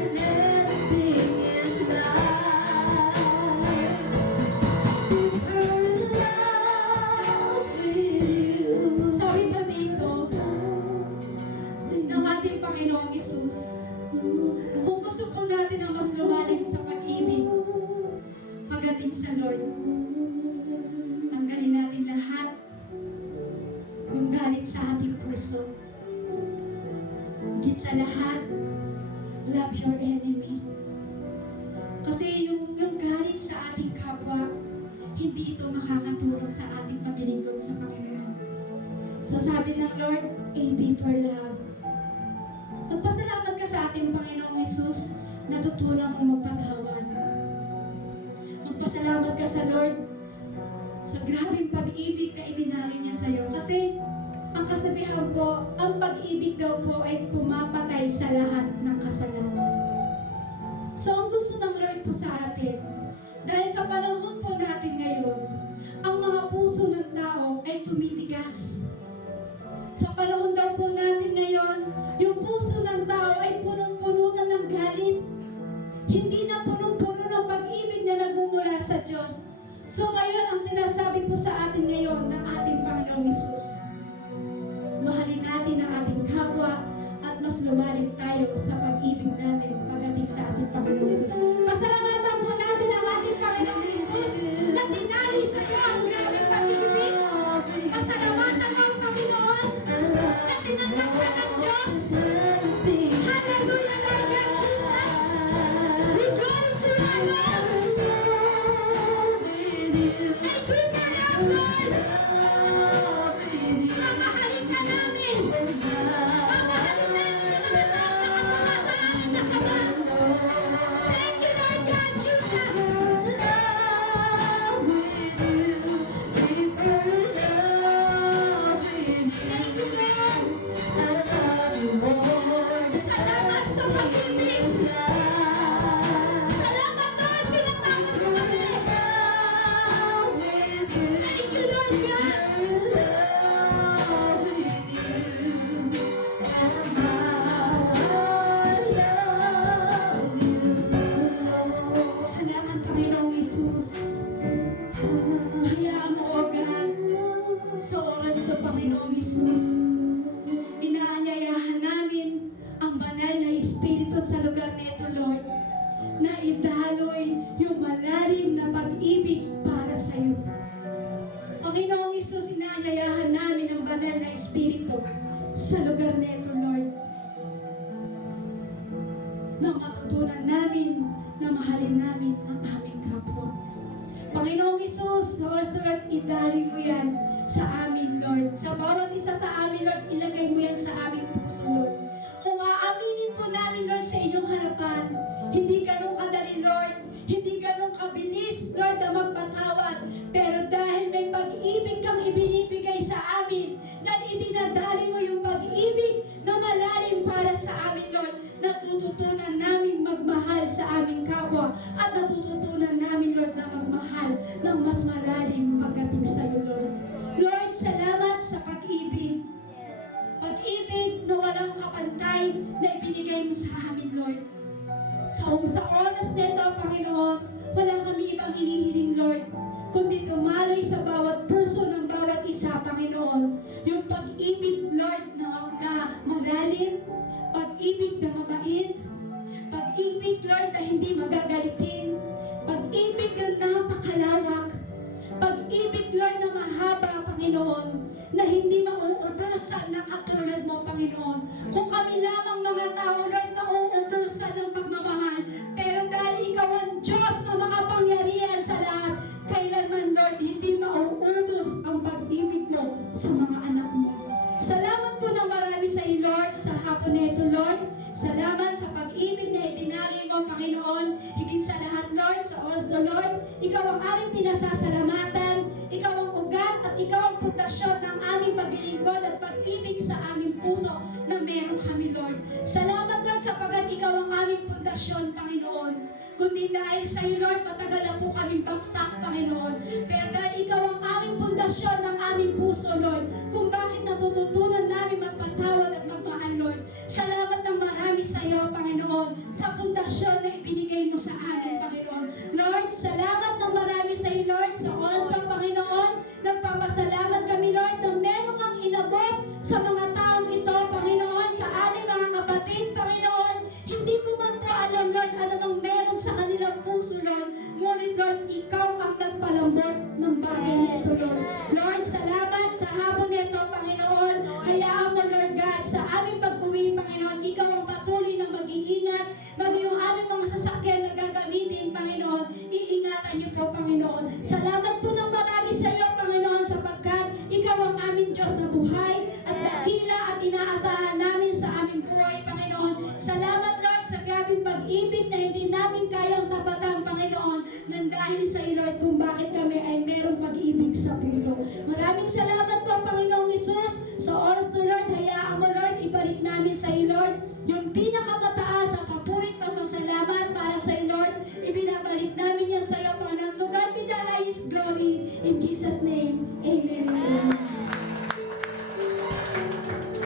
Sabi pa dito ng ating Panginoong Isus, kung gusto po natin ang mas lumalim sa pag-ibig pagdating sa Lord, tanggalin natin lahat yung galit sa ating puso. Higit sa lahat, love your enemy. Kasi yung galit sa ating kapwa, hindi ito makakatulong sa ating paglilingkod sa Panginoon. So sabi ng Lord, a deeper love. Magpasalamat ka sa ating Panginoong Isus, natutunan kong magpatawad. Magpasalamat ka sa Lord sa grabing pag-ibig na ibinali niya sa iyo. Kasi ang kasabihan po, ang pag-ibig daw po ay pumapatay sa lahat ng kasalanan. So ang Lord po sa atin. Dahil sa panahon po natin ngayon, ang mga puso ng tao ay tumitigas. Sa panahon daw po natin ngayon, yung puso ng tao ay punong-puno na ng galit. Hindi na punong-puno ng pag-ibig na nagmumula sa Diyos. So ngayon, ang sinasabi po sa atin ngayon ng ating Panginoong Hesus, mahalin natin ang ating kapwa at mas lumalim tayo sa pag-ibig natin pagdating sa ating Panginoong Hesus. Pasalamatan po natin ang ating Panginoong Hesus na dinali sa iyo ang grabing pag-ibig. Pasalamatan mo ang Panginoon na tinanggap ka ng Diyos. Hallelujah, Lord God Jesus. We glory to you, Lord. Thank you, Lord. Mamahalin ka namin. Mamahalin namin na nakapumasa namin na sama. Thank you, Lord God Jesus. Thank you, Lord. Salamat sa pag-ibig. Salamat, Lord, pinatawad mo kami. Thank you, Lord God. Salamat, Panginoong Hesus. Hayaan mo, O God, sa oras na, Panginoong Hesus, inaanyayahan namin ang banal na Espiritu sa lugar nito, Lord, na idaloy yung malalim na pag-ibig para sa iyo. Panginoong Hesus, inaanyayahan namin ang banal na Espiritu sa lugar nito, Lord, na matutunan namin na mahalin namin ang aming kapwa. Panginoong Hesus, sa oras na, Lord, idaloy mo yan sa amin, Lord. Sa bawat isa sa amin, Lord, ilagay mo yan sa aming puso, Lord. Kung aaminin po namin, Lord, sa inyong harapan, hindi ganun kadali, Lord, hindi ganun kabilis, Lord, na magpatawad. Pero dahil may pag-ibig kang ibinibigay sa amin, dahil idinadali mo yung pag-ibig na malalim para sa amin, Lord, natututunan namin magmahal sa aming kapwa at natututunan namin, Lord, na magmahal ng mas malalim pagdating sa iyo, Lord. Lord, salamat sa pag-ibig. Pag-ibig na walang kapantay na ibinigay mo sa amin, Lord. Sa oras nito, Panginoon, wala kami ibang hinihiling, Lord, kundi tumalay sa bawat puso ng bawat isa, Panginoon, yung pag-ibig, Lord, na malalim, pag-ibig na mabait, pag-ibig, Lord, na hindi magagalitin, pag-ibig na napakalawak, pag-ibig, Lord, na mahaba, Panginoon, na hindi mauubusan na katulad mo, Panginoon. Kung kami lamang mga tao, Lord, mauubusan ng pagmamahal, pero dahil ikaw ang Diyos na makapangyarihan sa lahat, kailanman, Lord, hindi mauubos ang pag-ibig mo sa mga anak mo. Salamat po ng marami sa iyo, Lord, sa hapon na ito, Lord. Salamat sa pag-ibig na idinali mo, Panginoon. Higit sa lahat, Lord, sa oras na, Lord, ikaw ang aming pinasasalamatan, ikaw ang ugat at ikaw ang pundasyon ng aming paglilingkod at pag-ibig sa aming puso na meron kami, Lord. Salamat, Lord, sapagat ikaw ang aming pundasyon, Panginoon. Kundi dahil sa iyo, Lord, patagal na po kaming bagsak, Panginoon. Pero dahil ikaw ang aming pundasyon ng aming puso, Lord, kung bakit natututunan namin magpatawad at magmahal, Lord. Salamat ng marami sa iyo, Panginoon, sa pundasyon na ibinigay mo sa amin, Panginoon. Lord, salamat ng marami sa iyo, Lord, sa oras ng Panginoon. Nagpapasalamat kami, Lord, na meron kang inabot sa mga taong ito, Panginoon, sa aming mga kapatid, Panginoon. Hindi ko man po alam, Lord, ano nang meron sa kanilang puso, Lord. Ngunit, Lord, ikaw ang nagpalambot ng bagay nito, Lord. Lord, salamat sa hapon nito, Panginoon. Hayaan mo, Lord God, sa aming pag-uwi, Panginoon, ikaw ang patuloy na mag-iingat, maging yung aming mga sasakyan na gagamitin, Panginoon. Iingatan niyo po, Panginoon. Salamat po ng marami sa iyo, Panginoon, sapagkat ikaw ang aming Diyos na buhay at dakila at inaasahan namin sa aming buhay, Panginoon. Salamat, Lord, sa grabing pag-ibig na hindi namin kayang tapatan, Panginoon, nang dahil sa iyo, Lord, kung bakit kami ay merong pag-ibig sa puso. Maraming salamat po, Panginoong Hesus. Sa oras na, Lord, hayaan mo, Lord, ibalik namin sa iyo, Lord, yung pinakamataas at papurit pasasalamat para sa iyo, Lord. sa iyo, Panginoon. To God be the highest glory. In Jesus' name, Amen.